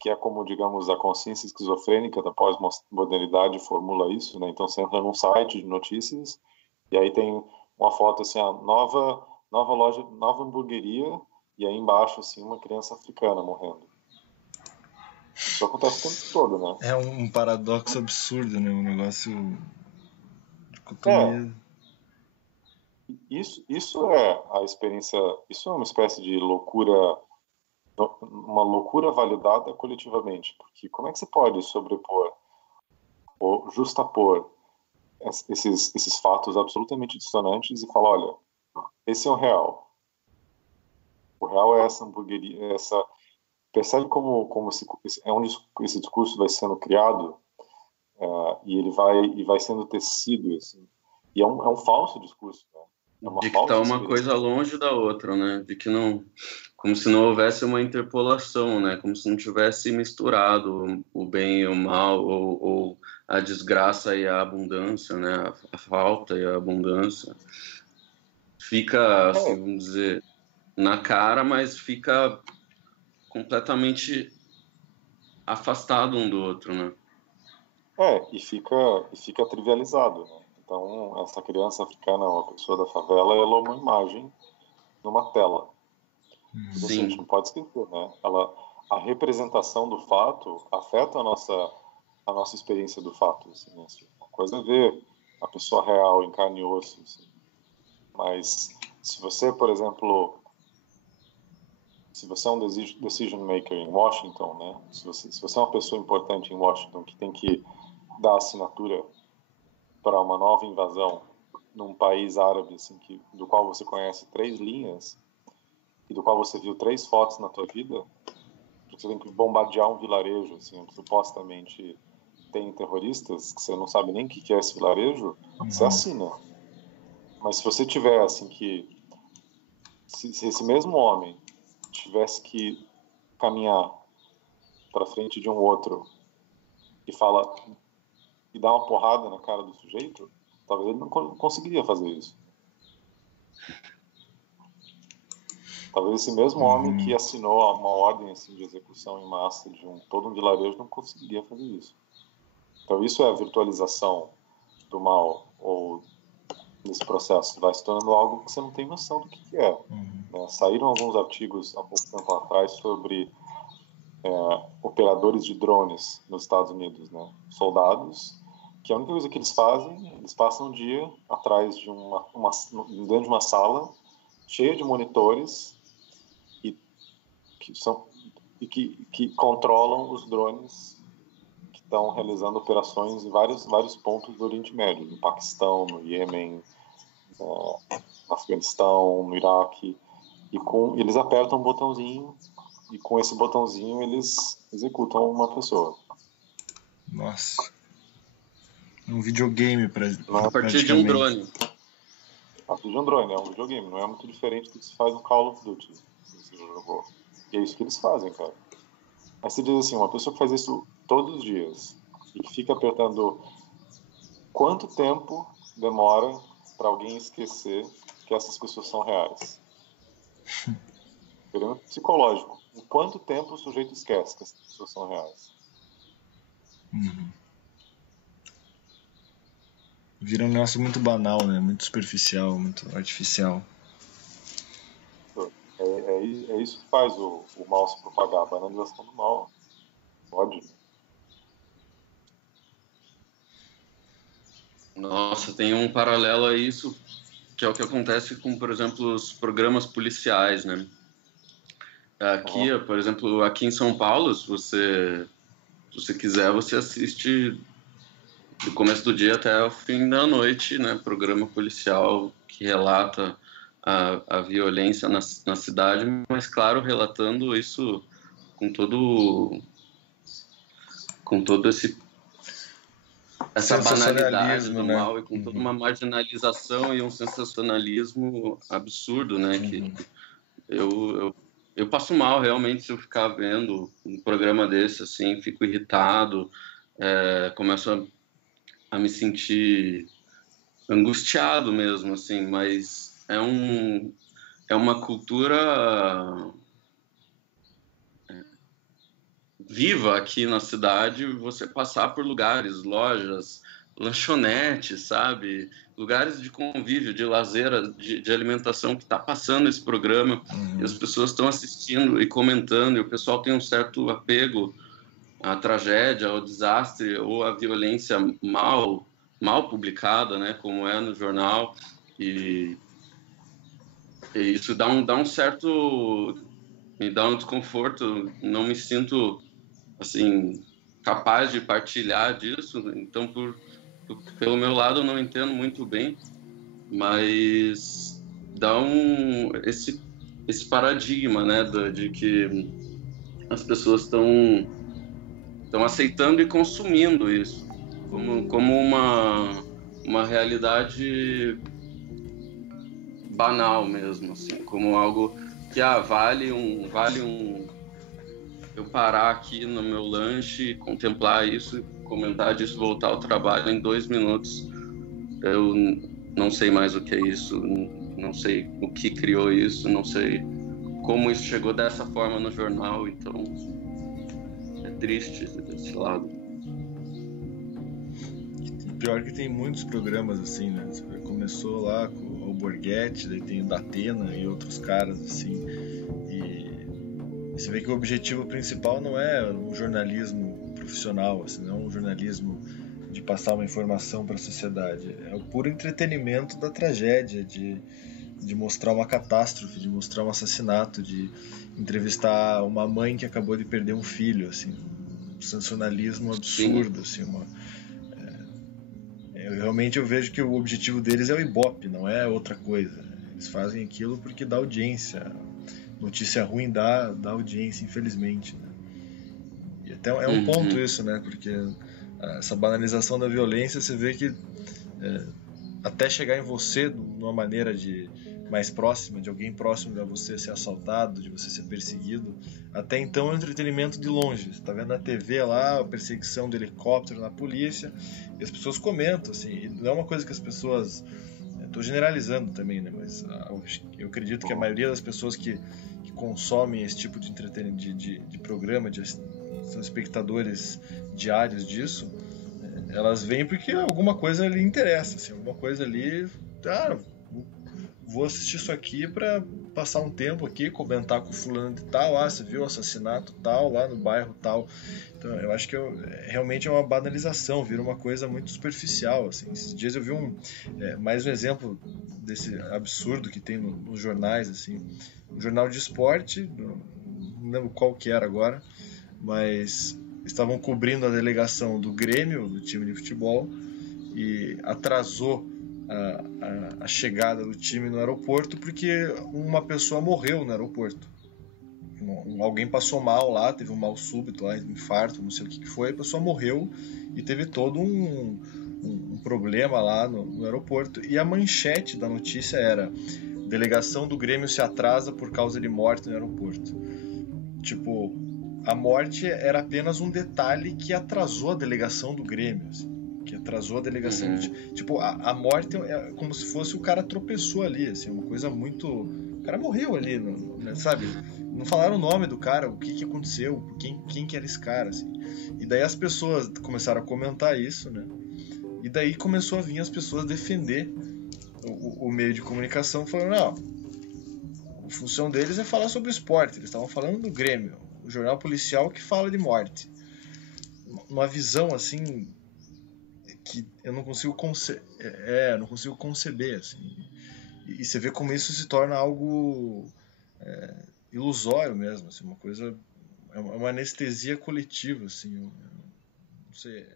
que é como, digamos, a consciência esquizofrênica da pós-modernidade formula isso, né? Então você entra num site de notícias e aí tem uma foto assim, a nova loja, nova hamburgueria, e aí embaixo assim uma criança africana morrendo. Isso acontece o tempo todo, né? É um paradoxo absurdo, né? Um negócio de dicotomia. Isso é a experiência, isso é uma espécie de loucura, uma loucura validada coletivamente, porque como é que você pode sobrepor ou justapor esses fatos absolutamente dissonantes e falar, olha, esse é o real. O real é essa hamburgueria, percebe como esse discurso vai sendo criado e ele vai sendo tecido, assim. E é um falso discurso, né? É uma de que falsa tá uma experiência. coisa longe da outra, né? De que não, como se não houvesse uma interpolação, né? Como se não tivesse misturado o bem e o mal, ou a desgraça e a abundância, né? A falta e a abundância. Fica, assim, vamos dizer, na cara, mas fica completamente afastado um do outro, né? E fica trivializado, né? Então, essa criança africana, uma pessoa da favela, ela é uma imagem numa tela. Porque, assim, a gente não pode esquecer, né? A representação do fato afeta a nossa experiência do fato. Assim, né? Uma coisa é ver a pessoa real, em carne e osso. Assim. Mas se você, por exemplo, se você é um decision maker em Washington, né? Se você é uma pessoa importante em Washington que tem que dar assinatura para uma nova invasão num país árabe, assim, do qual você conhece 3 linhas e do qual você viu 3 fotos na tua vida, porque você tem que bombardear um vilarejo, assim, onde supostamente tem terroristas, que você não sabe nem o que é esse vilarejo, você assina. Mas se você tiver, assim, se esse mesmo homem tivesse que caminhar para frente de um outro e dar uma porrada na cara do sujeito, talvez ele não conseguiria fazer isso. Talvez esse mesmo homem que assinou uma ordem assim, de execução em massa de todo um vilarejo não conseguiria fazer isso. Então isso é a virtualização do mal, ou nesse processo vai se tornando algo que você não tem noção do que é. Né? Saíram alguns artigos há pouco tempo atrás sobre operadores de drones nos Estados Unidos, né? Soldados, que a única coisa que eles fazem, eles passam um dia atrás de dentro de uma sala cheia de monitores que controlam os drones que estão realizando operações em vários pontos do Oriente Médio, no Paquistão, no Iêmen, no Afeganistão, no Iraque, e eles apertam um botãozinho e com esse botãozinho eles executam uma pessoa. Nossa. Um videogame a partir de um drone. A partir de um drone, é um videogame, não é muito diferente do que se faz no Call of Duty, se você já jogou. E é isso que eles fazem, cara. Aí você diz assim, uma pessoa que faz isso todos os dias e que fica apertando, quanto tempo demora para alguém esquecer que essas pessoas são reais? Experimento psicológico. Em quanto tempo o sujeito esquece que essas pessoas são reais? Vira um negócio muito banal, né? Muito superficial, muito artificial. É isso que faz o mal se propagar, a banalização do mal. Pode. Nossa, tem um paralelo a isso, que é o que acontece com, por exemplo, os programas policiais, né? Aqui, por exemplo, aqui em São Paulo, se você quiser, você assiste do começo do dia até o fim da noite, né? Programa policial que relata a violência na cidade, mas, claro, relatando isso com todo essa banalidade do mal, e com toda uma marginalização e um sensacionalismo absurdo, né? Que eu passo mal realmente se eu ficar vendo um programa desse, assim, fico irritado, começo a me sentir angustiado mesmo, assim, mas é uma cultura viva aqui na cidade, você passar por lugares, lojas, lanchonetes, sabe? Lugares de convívio, de lazer, de alimentação, que está passando esse programa, e as pessoas estão assistindo e comentando, e o pessoal tem um certo apego à tragédia, ao desastre, ou à violência mal publicada, né? Como é no jornal, e isso dá um certo... me dá um desconforto, não me sinto, assim, capaz de partilhar disso, então, pelo meu lado, eu não entendo muito bem, mas dá esse paradigma, né, de que as pessoas estão aceitando e consumindo isso como uma realidade banal mesmo, assim, como algo que vale um eu parar aqui no meu lanche, contemplar isso, comentar disso, voltar ao trabalho em 2 minutos. Eu não sei mais o que é isso, não sei o que criou isso, não sei como isso chegou dessa forma no jornal, então é triste desse lado. Pior que tem muitos programas assim, né? Começou lá com o Alborguete, daí tem o Datena e outros caras assim, e você vê que o objetivo principal não é um jornalismo profissional, assim, não é um jornalismo de passar uma informação para a sociedade, é o puro entretenimento da tragédia, de mostrar uma catástrofe, de mostrar um assassinato, de entrevistar uma mãe que acabou de perder um filho, assim, um sensacionalismo absurdo, assim, realmente eu vejo que o objetivo deles é o Ibope, não é outra coisa. Eles fazem aquilo porque dá audiência. Notícia ruim dá audiência, infelizmente, né? E até é um ponto isso, né? Porque essa banalização da violência, você vê que até chegar em você de uma maneira mais próxima, de alguém próximo de você ser assaltado, de você ser perseguido, até então é um entretenimento de longe. Você tá vendo na TV lá a perseguição do helicóptero na polícia, e as pessoas comentam, assim, e não é uma coisa que as pessoas Estou generalizando também, né? Mas eu acredito que a maioria das pessoas que consomem esse tipo de entretenimento, de programa, são espectadores diários disso, elas vêm porque alguma coisa lhe interessa, assim, alguma coisa ali, vou assistir isso aqui para passar um tempo aqui, comentar com fulano de tal, você viu o assassinato tal, lá no bairro tal. Então eu acho que realmente é uma banalização, vira uma coisa muito superficial, assim. Esses dias eu vi mais um exemplo desse absurdo que tem nos jornais, assim, um jornal de esporte, não lembro qual que era agora, mas estavam cobrindo a delegação do Grêmio, do time de futebol, e atrasou a chegada do time no aeroporto porque uma pessoa morreu no aeroporto. Alguém passou mal lá, teve um mal súbito lá, um infarto, não sei o que foi, a pessoa morreu e teve todo um problema lá no aeroporto. E a manchete da notícia era: delegação do Grêmio se atrasa por causa de morte no aeroporto. Tipo, a morte era apenas um detalhe que atrasou a delegação do Grêmio, assim. Que atrasou a delegação. Tipo, a morte é como se fosse o cara tropeçou ali, assim, uma coisa muito. O cara morreu ali, sabe? Não falaram o nome do cara, o que aconteceu, quem que era esse cara, assim. E daí as pessoas começaram a comentar isso, né? E daí começou a vir as pessoas defender o meio de comunicação, falando: não, a função deles é falar sobre esporte, eles estavam falando do Grêmio, o jornal policial que fala de morte. Uma visão, assim, que eu não consigo conceber, assim. E você vê como isso se torna algo ilusório mesmo, assim, uma coisa, é uma anestesia coletiva, assim, eu não sei.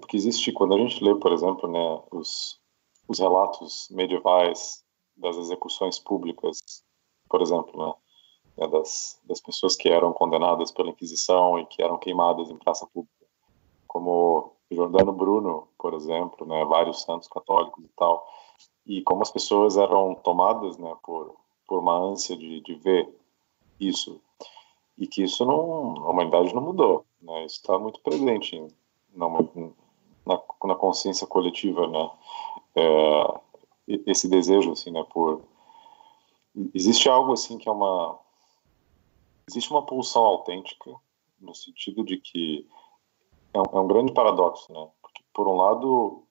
Porque existe, quando a gente lê, por exemplo, né, os relatos medievais das execuções públicas, por exemplo, né, das pessoas que eram condenadas pela Inquisição e que eram queimadas em praça pública, como Giordano Bruno, por exemplo, né, vários santos católicos e tal, e como as pessoas eram tomadas, né, por uma ânsia de ver isso, e que isso não, a humanidade não mudou, né, isso está muito presente na consciência coletiva, né, esse desejo, assim, né, existe algo, assim, que existe uma pulsão autêntica, no sentido de que é um grande paradoxo, né, porque, por um lado,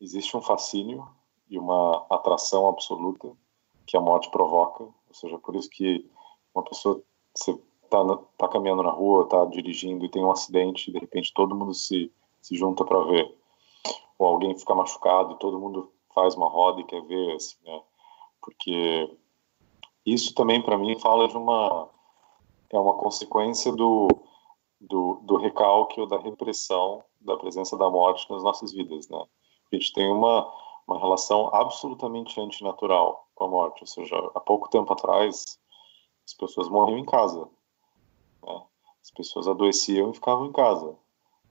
existe um fascínio e uma atração absoluta que a morte provoca, ou seja, por isso que uma pessoa, você tá caminhando na rua, tá dirigindo e tem um acidente e de repente todo mundo se junta para ver, ou alguém fica machucado e todo mundo faz uma roda e quer ver, assim, né? Porque isso também para mim fala de uma consequência do recalque ou da repressão da presença da morte nas nossas vidas, né? A gente tem uma relação absolutamente antinatural com a morte, ou seja, há pouco tempo atrás as pessoas morriam em casa, né? As pessoas adoeciam e ficavam em casa.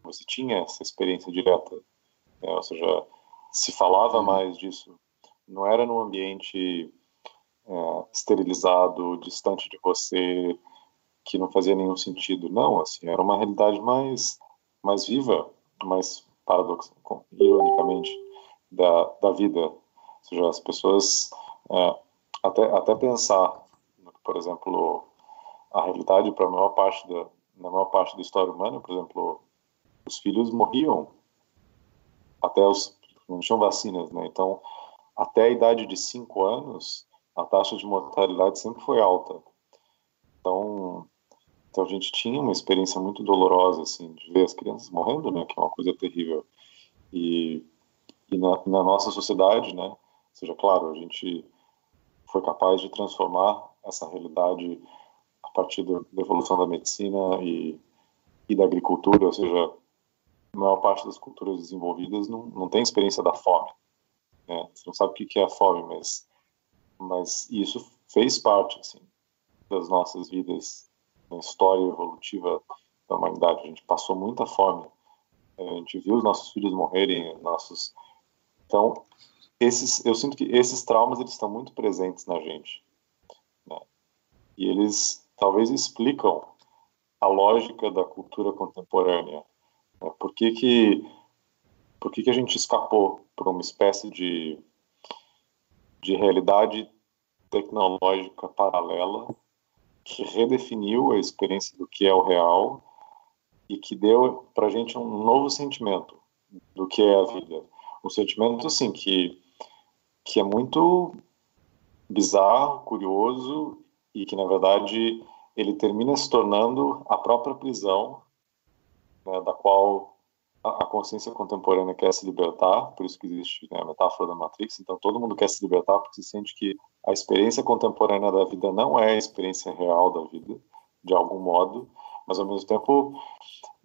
Você tinha essa experiência direta, né? Ou seja, se falava mais disso. Não era num ambiente esterilizado, distante de você, que não fazia nenhum sentido. Não, assim, era uma realidade mais viva, mais ironicamente, da vida. Ou seja, as pessoas, até pensar, por exemplo, a realidade para na maior parte da história humana, por exemplo, os filhos morriam até não tinham vacinas, né? Então, até a idade de 5 anos, a taxa de mortalidade sempre foi alta. Então a gente tinha uma experiência muito dolorosa, assim, de ver as crianças morrendo, né? Que é uma coisa terrível. E na nossa sociedade, né? Ou seja, claro, a gente foi capaz de transformar essa realidade a partir da evolução da medicina e da agricultura, ou seja, a maior parte das culturas desenvolvidas não tem experiência da fome, né? Você não sabe o que é a fome, mas isso fez parte, assim, das nossas vidas, na história evolutiva da humanidade. A gente passou muita fome, a gente viu os nossos filhos morrerem, então eu sinto que esses traumas eles estão muito presentes na gente, né? E eles talvez explicam a lógica da cultura contemporânea, né? Por que por que a gente escapou para uma espécie de realidade tecnológica paralela que redefiniu a experiência do que é o real e que deu para a gente um novo sentimento do que é a vida. Um sentimento, assim, que é muito bizarro, curioso e que, na verdade, ele termina se tornando a própria prisão, né, da qual a consciência contemporânea quer se libertar, por isso que existe, né, a metáfora da Matrix. Então todo mundo quer se libertar porque se sente que a experiência contemporânea da vida não é a experiência real da vida, de algum modo, mas ao mesmo tempo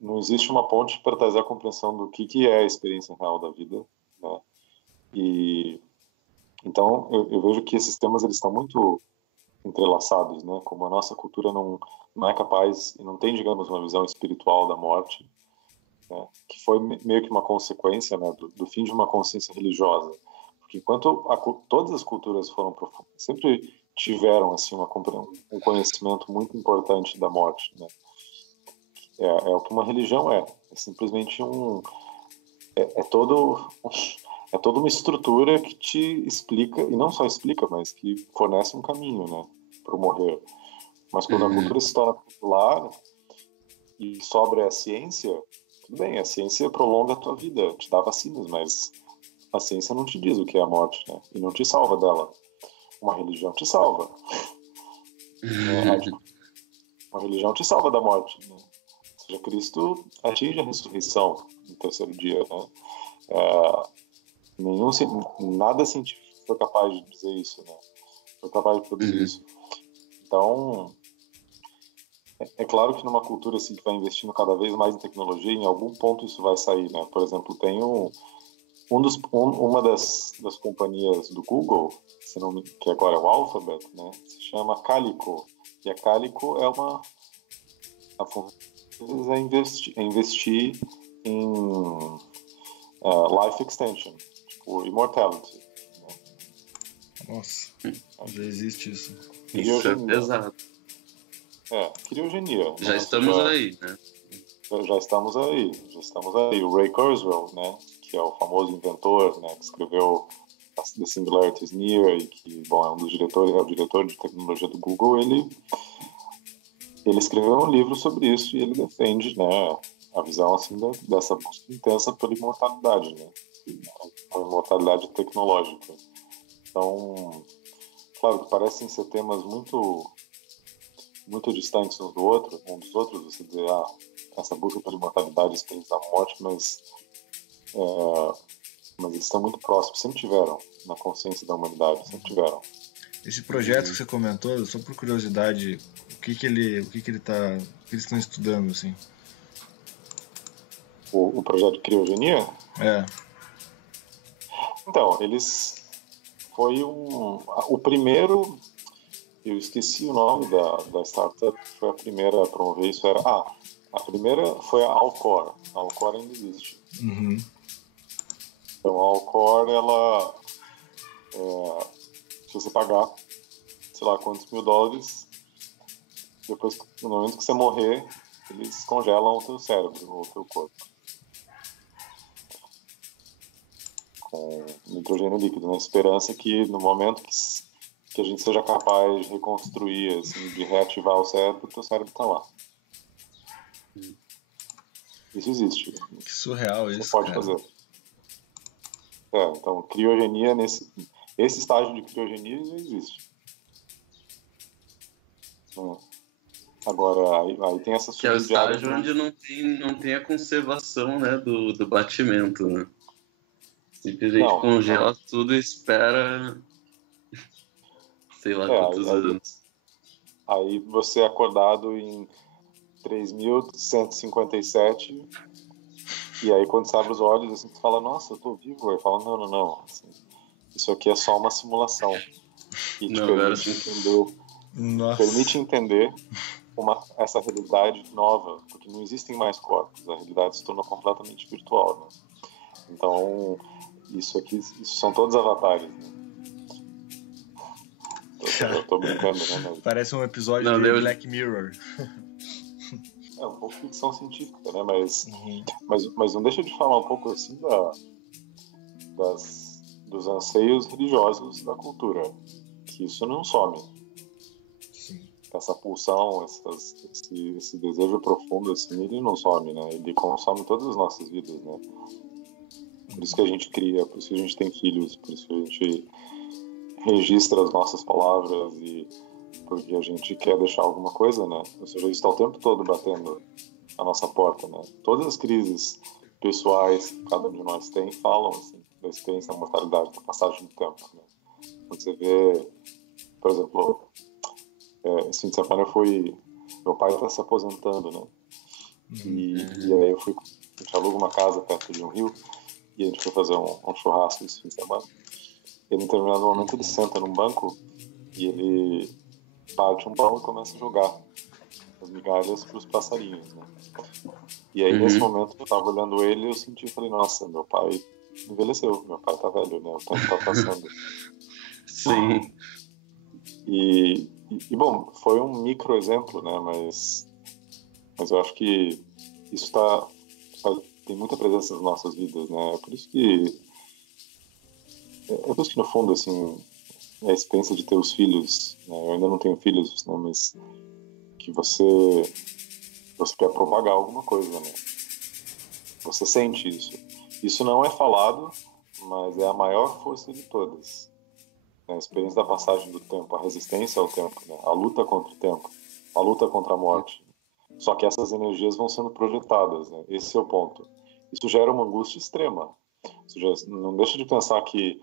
não existe uma ponte para trazer a compreensão do que é a experiência real da vida, né? E então eu vejo que esses temas eles estão muito entrelaçados, né? Como a nossa cultura não é capaz e não tem, digamos, uma visão espiritual da morte, né, que foi meio que uma consequência, né, do fim de uma consciência religiosa, porque enquanto todas as culturas foram sempre tiveram assim um conhecimento muito importante da morte, né, é o que uma religião é simplesmente é toda uma estrutura que te explica, e não só explica, mas que fornece um caminho, né, para o morrer. Mas quando a cultura se torna popular e sobra a ciência, tudo bem, a ciência prolonga a tua vida, te dá vacinas, mas a ciência não te diz o que é a morte, né? E não te salva dela. Uma religião te salva. Uma religião te salva da morte, né? Ou seja, Cristo atinge a ressurreição no terceiro dia, né? Nada científico foi capaz de dizer isso, né? Foi capaz de produzir isso. Então, é claro que numa cultura assim que vai investindo cada vez mais em tecnologia, em algum ponto isso vai sair, né? Por exemplo, tem uma das companhias do Google, que agora é o Alphabet, né? Se chama Calico. E a Calico a função deles é investir em life extension, tipo immortality. Né? Nossa, já existe isso. Isso é pesado. Criogenia. Já estamos aí, né? Já estamos aí. O Ray Kurzweil, né, que é o famoso inventor, né, que escreveu The Singularity is Near e que, bom, é o diretor de tecnologia do Google, ele escreveu um livro sobre isso e ele defende, né, a visão assim dessa busca intensa pela imortalidade, né, a imortalidade tecnológica. Então, claro que parecem ser temas muito distantes um dos outros, você dizer, essa busca pela imortalidade, experiência da morte, mas eles estão muito próximos, sempre tiveram na consciência da humanidade, sempre tiveram. Esse projeto que você comentou, só por curiosidade, o que eles estão estudando, assim? O projeto de criogenia? Então, foi o primeiro. Eu esqueci o nome da startup que foi a primeira a promover isso. A primeira foi a Alcor. A Alcor ainda existe. Uhum. Então a Alcor, ela, se você pagar, sei lá quantos $1.000, depois, no momento que você morrer, eles congelam o teu cérebro ou o teu corpo. Com nitrogênio líquido, na esperança que no momento que a gente seja capaz de reconstruir, assim, de reativar o cérebro, o teu cérebro está lá. Isso existe. Que surreal isso, você pode cara. fazer. Então, criogenia, esse estágio de criogenia já existe. Agora, aí tem essa que é o estágio onde não tem a conservação, né, do batimento, né? Simplesmente congela tudo e espera, sei lá quantos anos. Aí você é acordado em 3.157 e aí quando você abre os olhos, assim, você fala, nossa, eu tô vivo. Aí fala, não. Assim, isso aqui é só uma simulação. E te permite entender essa realidade nova, porque não existem mais corpos, a realidade se tornou completamente virtual, né? Então, isso são todos avatares, né? Eu tô brincando, né? Parece um episódio de Black Mirror. um pouco ficção científica, né? Mas não deixa de falar um pouco assim dos anseios religiosos da cultura, que isso não some. Sim. Essa pulsão, esse desejo profundo, assim, ele não some, né? Ele consome todas as nossas vidas, né? Por isso que a gente cria, por isso que a gente tem filhos, por isso que a gente registra as nossas palavras e porque a gente quer deixar alguma coisa, né? Ou seja, isso está o tempo todo batendo a nossa porta, né? Todas as crises pessoais que cada um de nós tem falam assim, da experiência da mortalidade, da passagem do tempo, né? Quando você vê, por exemplo, esse fim de semana meu pai está se aposentando, né? E aí a gente aluga uma casa perto de um rio e a gente foi fazer um churrasco esse fim de semana. E em determinado momento ele senta num banco e ele parte um pão e começa a jogar as migalhas para os passarinhos, né? E aí nesse momento eu estava olhando ele e eu senti, falei, nossa, meu pai envelheceu, meu pai tá velho, né? O tempo tá passando. Sim. E bom, foi um micro exemplo, né? Mas eu acho que isso tem muita presença nas nossas vidas, né? É por isso que no fundo, assim, a experiência de ter os filhos, né? Eu ainda não tenho filhos, né? Mas que você quer propagar alguma coisa, né? Você sente isso. Isso não é falado, mas é a maior força de todas. A experiência da passagem do tempo, a resistência ao tempo, né? A luta contra o tempo, a luta contra a morte. Só que essas energias vão sendo projetadas, né? Esse é o ponto. Isso gera uma angústia extrema. Ou seja, não deixa de pensar que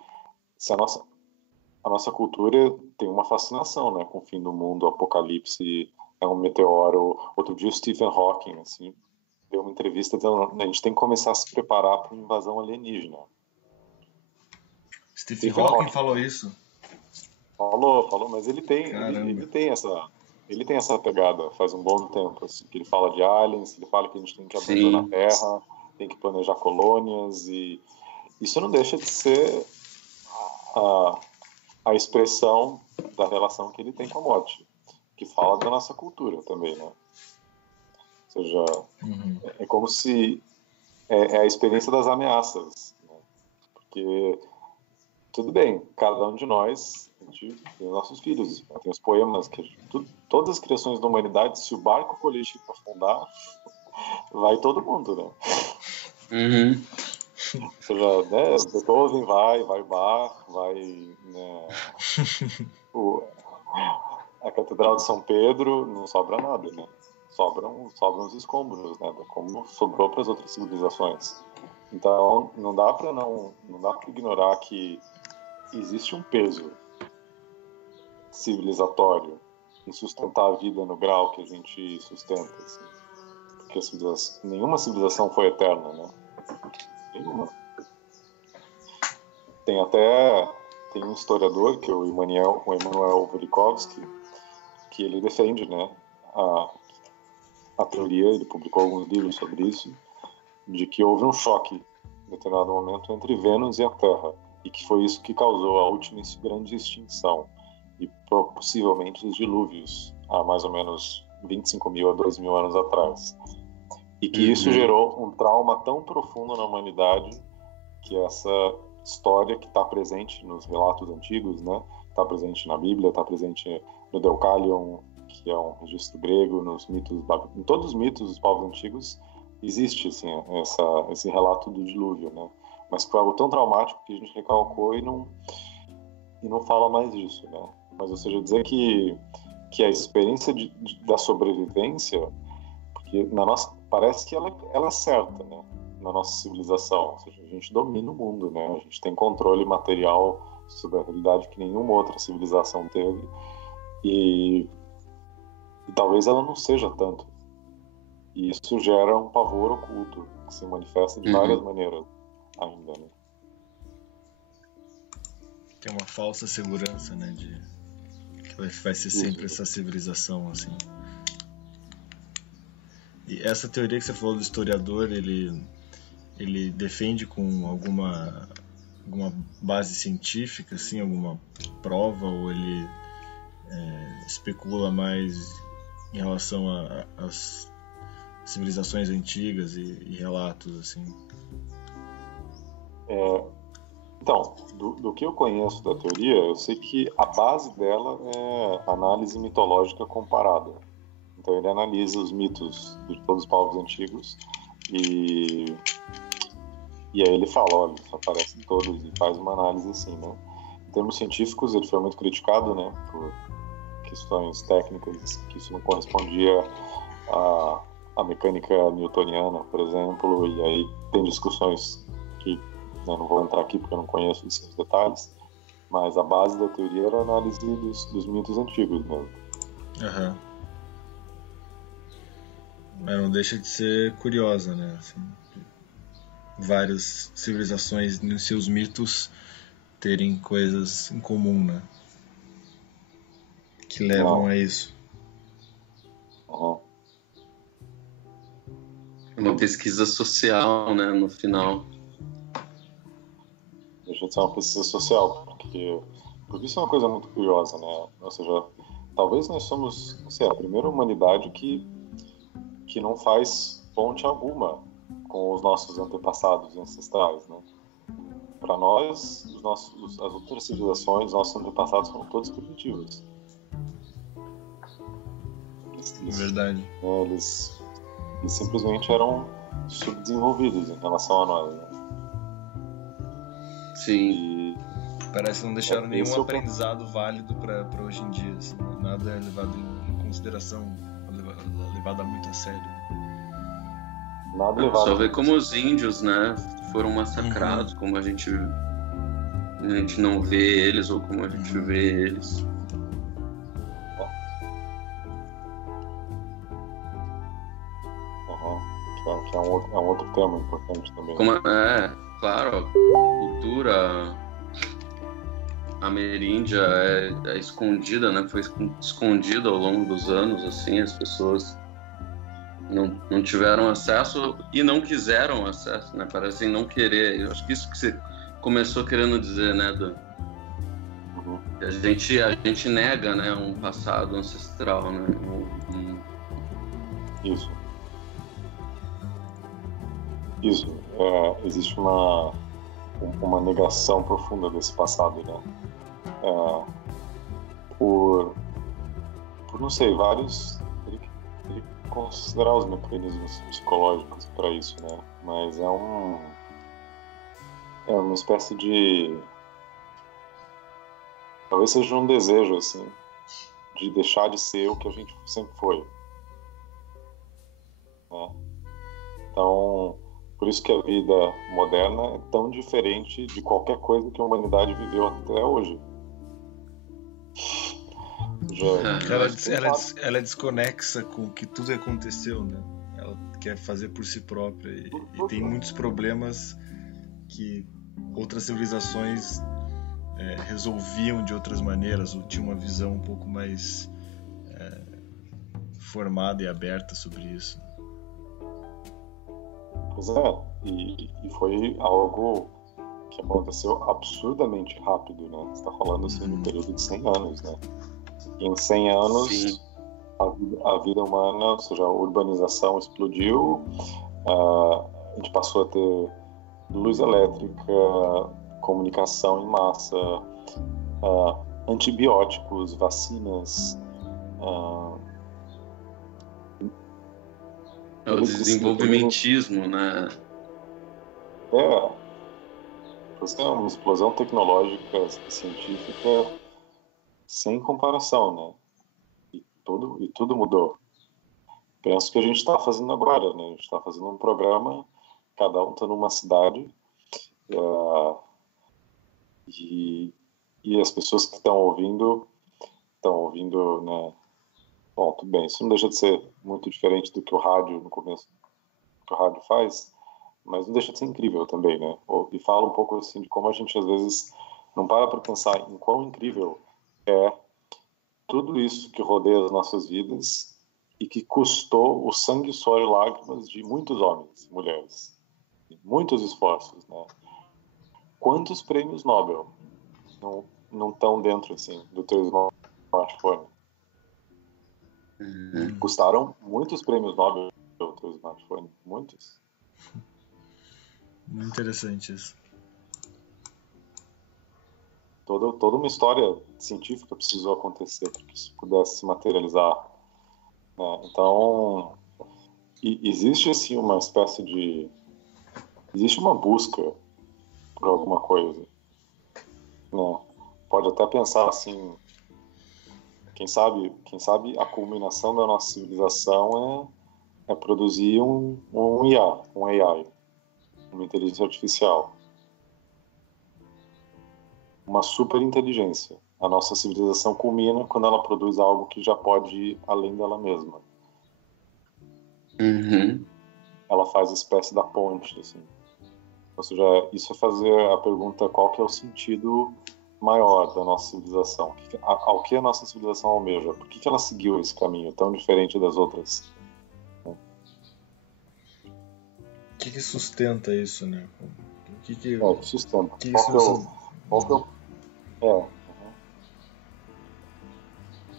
se a nossa cultura tem uma fascinação, né, com o fim do mundo, o apocalipse, um meteoro. Outro dia o Stephen Hawking assim, deu uma entrevista dizendo que a gente tem que começar a se preparar para uma invasão alienígena. Stephen Hawking falou isso? Falou, mas ele tem essa pegada faz um bom tempo, assim, que ele fala de aliens, ele fala que a gente tem que abandonar a Terra, tem que planejar colônias, e isso não deixa de ser a expressão da relação que ele tem com a morte, que fala da nossa cultura também, né? Ou seja, é como se é a experiência das ameaças, né? Porque tudo bem, cada um de nós, a gente tem os nossos filhos, né? Tem os poemas, todas as criações da humanidade, se o barco político afundar, vai todo mundo, né? Ou seja, né, Beethoven vai Bach, vai, né, a Catedral de São Pedro, não sobra nada, né? Sobram os escombros, né? Como sobrou para as outras civilizações. Então, não dá para ignorar que existe um peso civilizatório em sustentar a vida no grau que a gente sustenta, assim. Porque nenhuma civilização foi eterna, né? Nenhuma. Tem um historiador, que é o Emanuel Velikovsky, que ele defende, né, a teoria, ele publicou alguns livros sobre isso, de que houve um choque em determinado momento entre Vênus e a Terra, e que foi isso que causou a última grande extinção, e possivelmente os dilúvios, há mais ou menos 25.000 a 2.000 anos atrás. E que isso gerou um trauma tão profundo na humanidade que essa história que está presente nos relatos antigos, né? Está presente na Bíblia, está presente no Deucalion, que é um registro grego, em todos os mitos dos povos antigos existe assim, esse relato do dilúvio, né? Mas foi algo tão traumático que a gente recalcou e não fala mais disso, né? Mas, ou seja, dizer que a experiência da sobrevivência, porque parece que ela é certa, né? Na nossa civilização, ou seja, a gente domina o mundo, né? A gente tem controle material sobre a realidade que nenhuma outra civilização teve, e talvez ela não seja tanto. E isso gera um pavor oculto que se manifesta de várias maneiras ainda, né? Tem uma falsa segurança, né, que vai ser sempre essa civilização, assim. E essa teoria que você falou do historiador, ele defende com alguma base científica, assim, alguma prova, ou ele especula mais em relação civilizações antigas e relatos assim. Então, do que eu conheço da teoria, eu sei que a base dela é análise mitológica comparada. Então ele analisa os mitos de todos os povos antigos e aí ele fala, olha, eles aparecem todos e faz uma análise assim, né? Em termos científicos, ele foi muito criticado, né, por questões técnicas, que isso não correspondia à mecânica newtoniana, por exemplo, e aí tem discussões que, né, não vou entrar aqui porque eu não conheço assim, os detalhes, mas a base da teoria era a análise dos mitos antigos mesmo. Aham. Mas não deixa de ser curiosa, né? Assim, várias civilizações nos seus mitos terem coisas em comum, né? Que levam a isso. Uhum. Uma pesquisa social, né, no final. Deixa de ser uma pesquisa social, porque isso é uma coisa muito curiosa, né? Ou seja, talvez nós somos, não sei, a primeira humanidade que não faz ponte alguma com os nossos antepassados e ancestrais, né? Para nós, as outras civilizações, os nossos antepassados foram todos primitivos. Verdade. Eles simplesmente eram subdesenvolvidos em relação a nós, né? Sim. Parece que não deixaram nenhum esse é o aprendizado válido para hoje em dia. Assim, nada é levado em consideração, levado muito a sério. Nada levado. Só ver como os índios, né, foram massacrados, como a gente não vê eles ou como a gente vê eles. Que é um outro tema importante também. Claro, a cultura ameríndia é escondida, né? Foi escondida ao longo dos anos, assim, as pessoas não tiveram acesso e não quiseram acesso, né? Parecem não querer. Eu acho que isso que você começou querendo dizer, né, Dan? A gente nega, né, um passado ancestral, né? Isso. Existe uma negação profunda desse passado, né? Por não sei, vários... Teria que considerar os mecanismos psicológicos para isso, né? Mas é uma espécie de... Talvez seja um desejo, assim, de deixar de ser o que a gente sempre foi, né? Então, por isso que a vida moderna é tão diferente de qualquer coisa que a humanidade viveu até hoje. Ela é desconexa com o que tudo aconteceu, né? Ela quer fazer por si própria e tem muitos problemas que outras civilizações resolviam de outras maneiras ou tinham uma visão um pouco mais formada e aberta sobre isso. Pois é, e foi algo que aconteceu absurdamente rápido, né? Você está falando assim no período de 100 anos, né? E em 100 anos a vida humana, ou seja, a urbanização explodiu, a gente passou a ter luz elétrica, comunicação em massa, antibióticos, vacinas, o desenvolvimentismo, né? É uma explosão tecnológica e científica sem comparação, né? E tudo mudou. Penso que a gente está fazendo agora, né? A gente está fazendo um programa, cada um está numa cidade, e as pessoas que estão ouvindo, né? Bom, tudo bem, isso não deixa de ser muito diferente do que o rádio no começo, que o rádio faz, mas não deixa de ser incrível também, né? E fala um pouco assim de como a gente às vezes não para pensar em quão incrível é tudo isso que rodeia as nossas vidas e que custou o sangue, suor e lágrimas de muitos homens e mulheres, muitos esforços, né? Quantos prêmios Nobel não estão dentro assim do teu smartphone? Custaram muitos prêmios Nobel o teu smartphone? Muitos. Muito interessante isso. Toda uma história científica precisou acontecer para que isso pudesse se materializar, né? Então, existe assim uma espécie de... Existe uma busca por alguma coisa, né? Pode até pensar assim, quem sabe a culminação da nossa civilização é produzir um IA, um AI, uma inteligência artificial, uma super inteligência. A nossa civilização culmina quando ela produz algo que já pode ir além dela mesma. Uhum. Ela faz a espécie da ponte, assim. Ou seja, isso é fazer a pergunta qual que é o sentido maior da nossa civilização. Ao que a nossa civilização almeja? Por que ela seguiu esse caminho tão diferente das outras? O que sustenta isso, né? Que sustenta. Que qual que é o...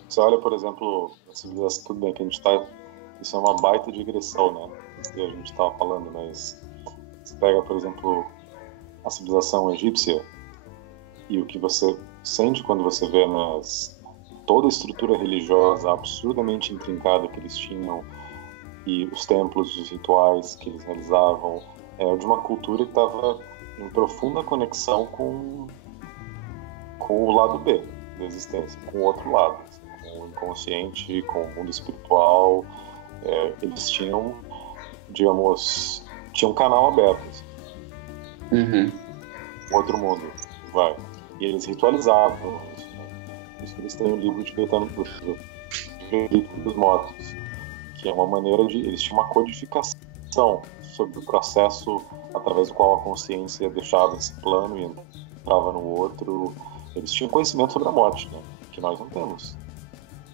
Você olha, por exemplo, a civilização, tudo bem que a gente está... Isso é uma baita digressão, né? Que a gente estava falando, mas você pega, por exemplo, a civilização egípcia e o que você sente quando você vê toda a estrutura religiosa absurdamente intrincada que eles tinham e os templos, os rituais que eles realizavam, de uma cultura que estava em profunda conexão com o lado B da existência, com o outro lado, assim, com o inconsciente, com o mundo espiritual. Eles tinham, digamos, um canal aberto, assim. Uhum. Outro mundo, vai. E eles ritualizavam isso, né? Por isso que eles têm o livro tibetano dos mortos, que é uma maneira de... Eles tinham uma codificação sobre o processo através do qual a consciência deixava esse plano e entrava no outro. Eles tinham conhecimento sobre a morte, né? Que nós não temos.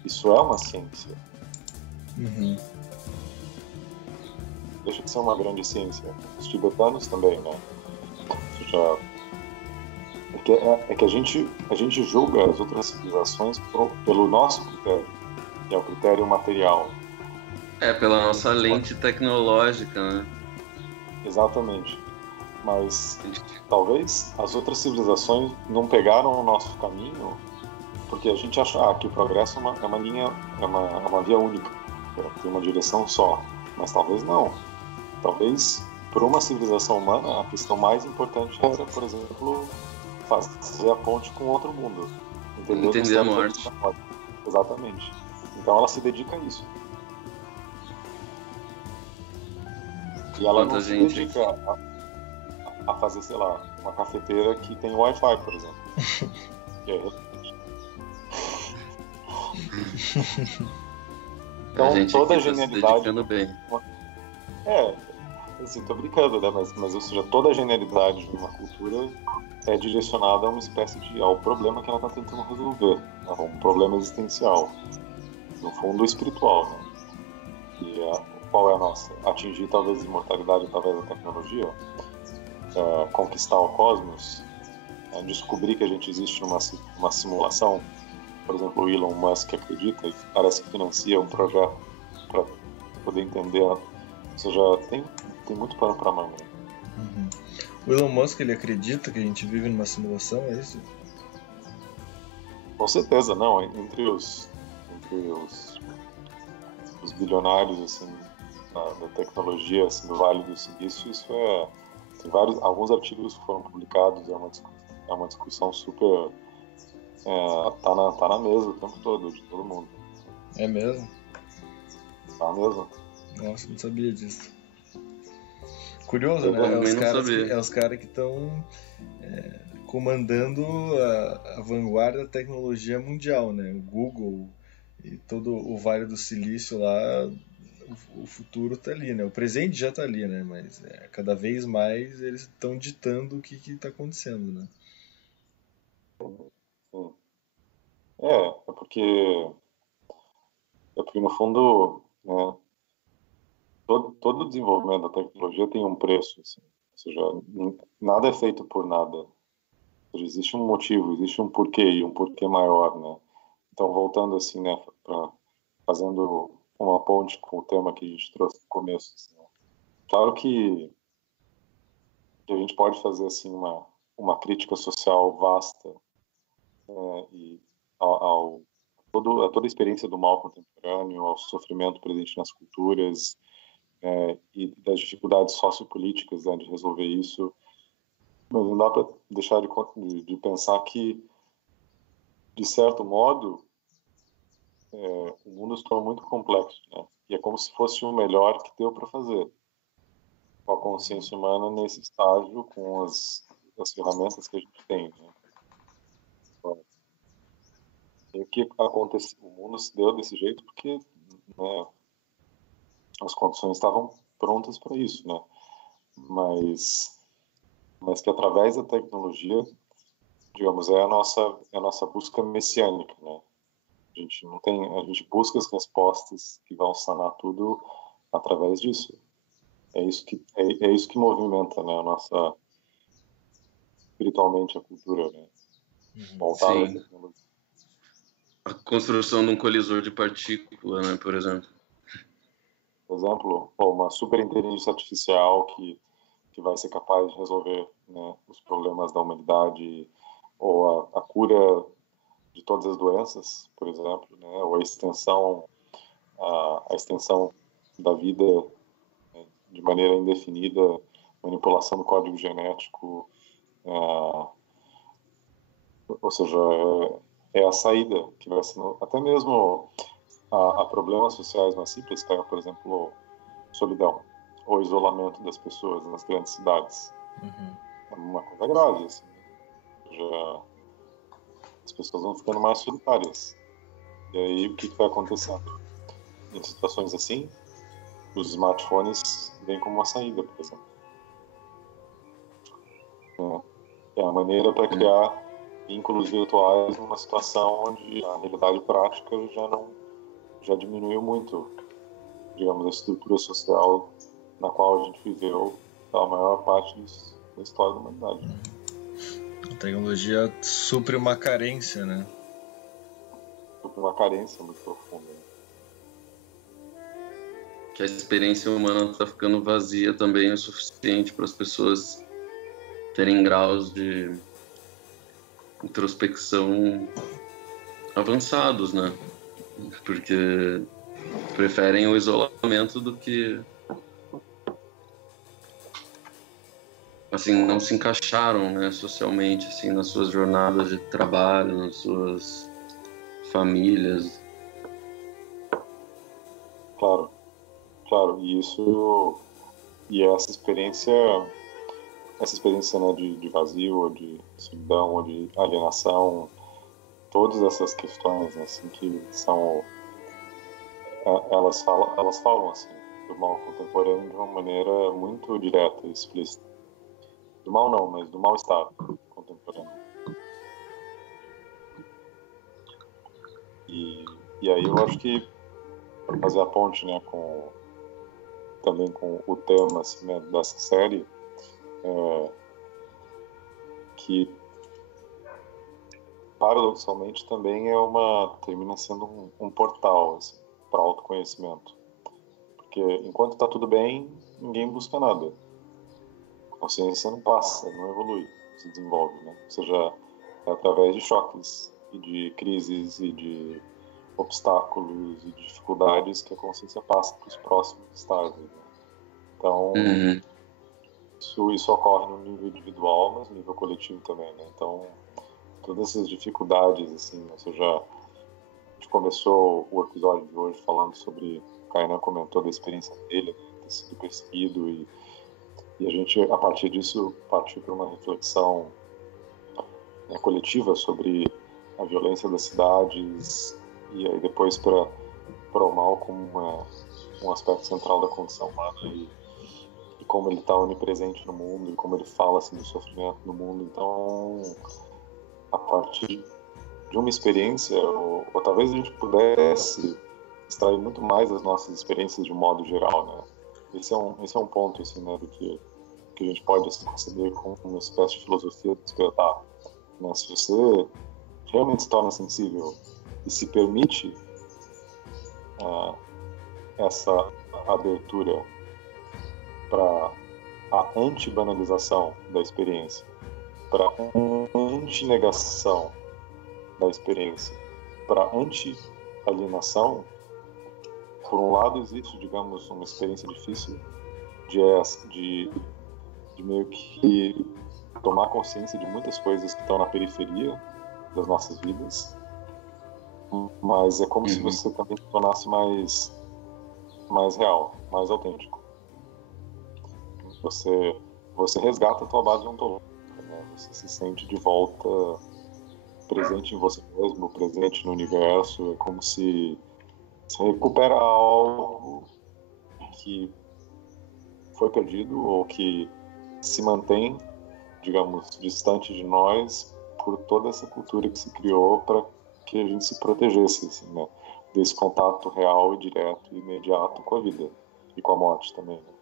Isso é uma ciência. Uhum. Deixa de ser uma grande ciência. Os tibetanos também, né? Ou seja, é que a gente julga as outras civilizações pelo nosso critério, que é o critério material. Pela nossa lente tecnológica, né? Exatamente. Mas talvez as outras civilizações não pegaram o nosso caminho porque a gente acha que o progresso é uma linha, é uma via única, tem uma direção só. Mas talvez não. Talvez, para uma civilização humana, a questão mais importante era, por exemplo, fazer a ponte com outro mundo. Entender a morte. Exatamente. Então ela se dedica a isso. E ela não se dedica a fazer, sei lá, uma cafeteira que tem Wi-Fi, por exemplo. Que é então, a gente toda a aqui tá genialidade... se dedicando bem. Assim, tô brincando, né? Mas ou seja, toda a genialidade de uma cultura é direcionada a uma espécie ao problema que ela está tentando resolver, né? Um problema existencial, no fundo espiritual, né? E qual é a nossa? Atingir talvez a imortalidade através da tecnologia, conquistar o cosmos, descobrir que a gente existe numa simulação. Por exemplo, o Elon Musk acredita e parece que financia um projeto para poder entender. Ou seja, tem muito pano para manga. Uhum. O Elon Musk, ele acredita que a gente vive numa simulação, é isso? Com certeza, não. Entre os bilionários assim, da tecnologia, assim, do Vale do Silício, isso tem alguns artigos que foram publicados, é uma discussão super... tá na mesa o tempo todo, de todo mundo. É mesmo? Tá mesmo. Nossa, não sabia disso. Curioso, né? É os caras que estão comandando a vanguarda da tecnologia mundial, né? O Google e todo o Vale do Silício lá, o futuro tá ali, né? O presente já tá ali, né? Mas cada vez mais eles estão ditando o que está acontecendo, né? Sim. Porque no fundo, né, todo o desenvolvimento da tecnologia tem um preço, assim. Ou seja, nada é feito por nada. Ou seja, existe um motivo, existe um porquê maior, né? Então, voltando assim, né, fazendo uma ponte com o tema que a gente trouxe no começo. Assim, né? Claro que a gente pode fazer assim uma crítica social vasta, e a toda a experiência do mal contemporâneo, ao sofrimento presente nas culturas, e das dificuldades sociopolíticas, né, de resolver isso. Mas não dá para deixar de pensar que, de certo modo, o mundo se tornou muito complexo, né? E é como se fosse o melhor que deu para fazer, com a consciência humana nesse estágio, com as ferramentas que a gente tem, né? E o que aconteceu? O mundo se deu desse jeito porque, né, as condições estavam prontas para isso, né? Mas que através da tecnologia, digamos, é a nossa busca messiânica, né? A gente busca as respostas que vão sanar tudo através disso. É isso que movimenta, né, espiritualmente a cultura, né? Voltada à tecnologia. A construção de um colisor de partícula, né, por exemplo. Por exemplo, uma superinteligência artificial que vai ser capaz de resolver, né, os problemas da humanidade, ou a cura de todas as doenças, por exemplo, né, ou a extensão da vida, né, de maneira indefinida, manipulação do código genético, ou seja, é a saída que vai ser, até mesmo a problemas sociais mais simples, como, por exemplo, solidão ou isolamento das pessoas nas grandes cidades. É uma coisa grave, assim. As pessoas vão ficando mais solitárias. E aí, o que vai acontecendo? Em situações assim, os smartphones vêm como uma saída, por exemplo. É a maneira para criar vínculos virtuais numa situação onde a realidade prática já diminuiu muito, digamos, a estrutura social na qual a gente viveu a maior parte da história da humanidade. A tecnologia supre uma carência, né? Supre uma carência muito profunda. Que a experiência humana está ficando vazia também o suficiente para as pessoas terem graus de introspecção avançados, né? Porque preferem o isolamento do que, assim, não se encaixaram, né, socialmente, assim, nas suas jornadas de trabalho, nas suas famílias. Claro, e essa experiência, né, de vazio, ou de solidão, ou de alienação, todas essas questões, né, assim, que são, elas falam assim, do mal contemporâneo de uma maneira muito direta e explícita. Do mal não, mas do mal-estar contemporâneo. E aí eu acho que, para fazer a ponte, né, também com o tema, assim, né, dessa série, que paradoxalmente também termina sendo um portal, assim, para autoconhecimento. Porque enquanto está tudo bem, ninguém busca nada. A consciência não passa, não evolui, se desenvolve, né? Ou seja, é através de choques e de crises e de obstáculos e dificuldades que a consciência passa para os próximos estágios, né? Então, isso ocorre no nível individual, mas no nível coletivo também, né? Então, todas essas dificuldades, assim, ou seja, a gente começou o episódio de hoje falando sobre, o Kainan comentou da experiência dele, né, ter sido perseguido, e a gente, a partir disso, partiu para uma reflexão, né, coletiva sobre a violência das cidades, e aí depois para o mal como um aspecto central da condição humana, e como ele está onipresente no mundo, e como ele fala, assim, do sofrimento no mundo. Então, a partir de uma experiência, ou talvez a gente pudesse extrair muito mais das nossas experiências de um modo geral, né? Esse é um ponto, assim, né, do que a gente pode, assim, conceber como uma espécie de filosofia do despertar, né? Se você realmente se torna sensível e se permite essa abertura para a anti-banalização da experiência, para a anti-negação da experiência, para a anti-alienação, por um lado existe, digamos, uma experiência difícil de meio que tomar consciência de muitas coisas que estão na periferia das nossas vidas, mas é como se você também se tornasse mais real, mais autêntico. Você resgata a tua base ontológica, né? Você se sente de volta presente em você mesmo, presente no universo. É como se você recupera algo que foi perdido ou que se mantém, digamos, distante de nós por toda essa cultura que se criou para que a gente se protegesse, assim, né? Desse contato real e direto e imediato com a vida e com a morte também, né?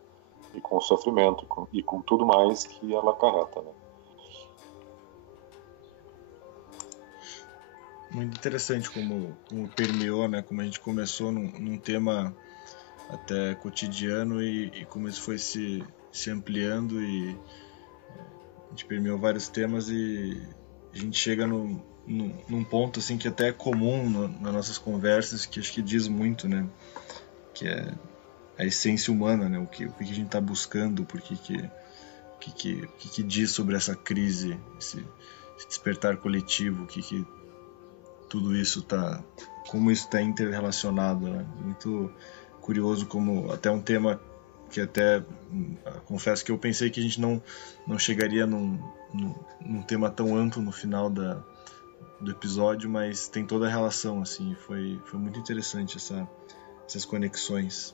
E com o sofrimento e com tudo mais que ela acarreta, né? Muito interessante como permeou, né? Como a gente começou num tema até cotidiano e como isso foi se ampliando e a gente permeou vários temas e a gente chega num ponto assim que até é comum nas nossas conversas, que acho que diz muito, né? Que é a essência humana, né? O que a gente está buscando, por que diz sobre essa crise, esse despertar coletivo, que tudo isso como isso está interrelacionado, né? Muito curioso, como até um tema que até confesso que eu pensei que a gente não chegaria num tema tão amplo no final do episódio, mas tem toda a relação, assim, foi muito interessante essas conexões.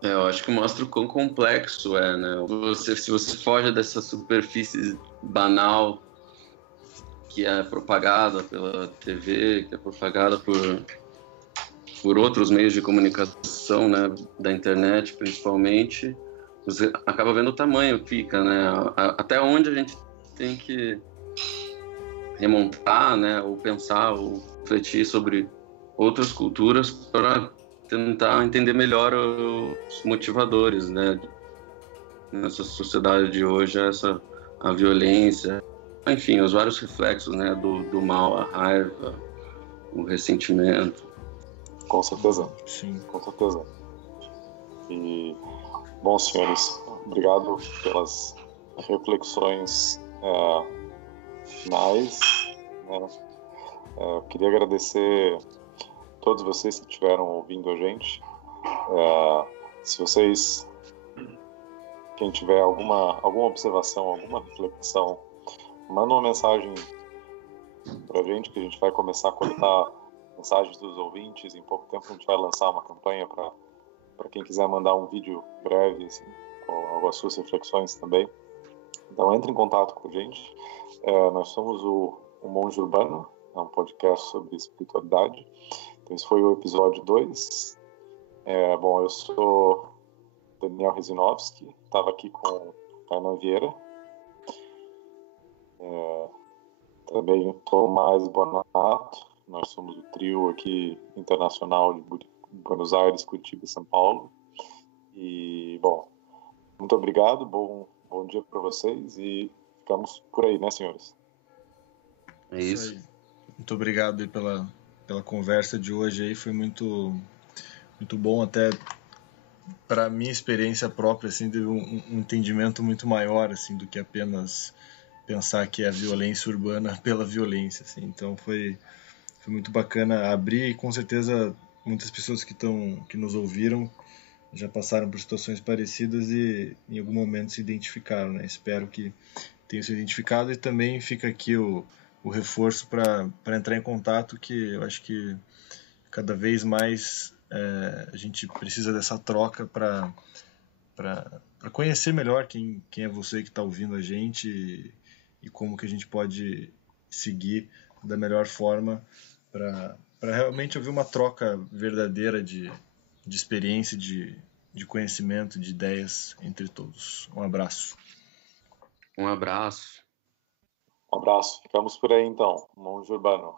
Eu acho que mostra o quão complexo é, né? Se você foge dessa superfície banal que é propagada pela TV, que é propagada por outros meios de comunicação, né, da internet principalmente, você acaba vendo o tamanho que fica, né? Até onde a gente tem que remontar, né, ou pensar, ou refletir sobre outras culturas para tentar entender melhor os motivadores, né, nessa sociedade de hoje, a violência, enfim, os vários reflexos, né, do mal, a raiva, o ressentimento. Com certeza. Sim. Com certeza. E, bom, senhores, obrigado pelas reflexões finais, né? Eu queria agradecer a todos vocês que estiveram ouvindo a gente. Se vocês, quem tiver alguma observação, alguma reflexão, manda uma mensagem pra gente, que a gente vai começar a coletar mensagens dos ouvintes. Em pouco tempo a gente vai lançar uma campanha para quem quiser mandar um vídeo breve, assim, com as suas reflexões também. Então entre em contato com a gente. Nós somos o Monge Urbano, é um podcast sobre espiritualidade. Então esse foi o episódio 2. Bom, eu sou Daniel Rezinovski, estava aqui com Kainan Vieira. Também Tomás Bonato. Nós somos o trio aqui internacional de Buenos Aires, Curitiba e São Paulo. E, bom, muito obrigado, bom dia para vocês e ficamos por aí, né, senhores? É isso. Muito obrigado aí pela conversa de hoje aí, foi muito bom, até para minha experiência própria, assim, teve um entendimento muito maior, assim, do que apenas pensar que é a violência urbana pela violência, assim. Então foi muito bacana abrir, e com certeza muitas pessoas que nos ouviram já passaram por situações parecidas e em algum momento se identificaram, né? Espero que tenham se identificado, e também fica aqui o reforço para entrar em contato, que eu acho que cada vez mais a gente precisa dessa troca para conhecer melhor quem é você que está ouvindo a gente e como que a gente pode seguir da melhor forma para realmente haver uma troca verdadeira de experiência, de conhecimento, de ideias entre todos. Um abraço. Um abraço. Um abraço. Ficamos por aí, então. Monge Urbano.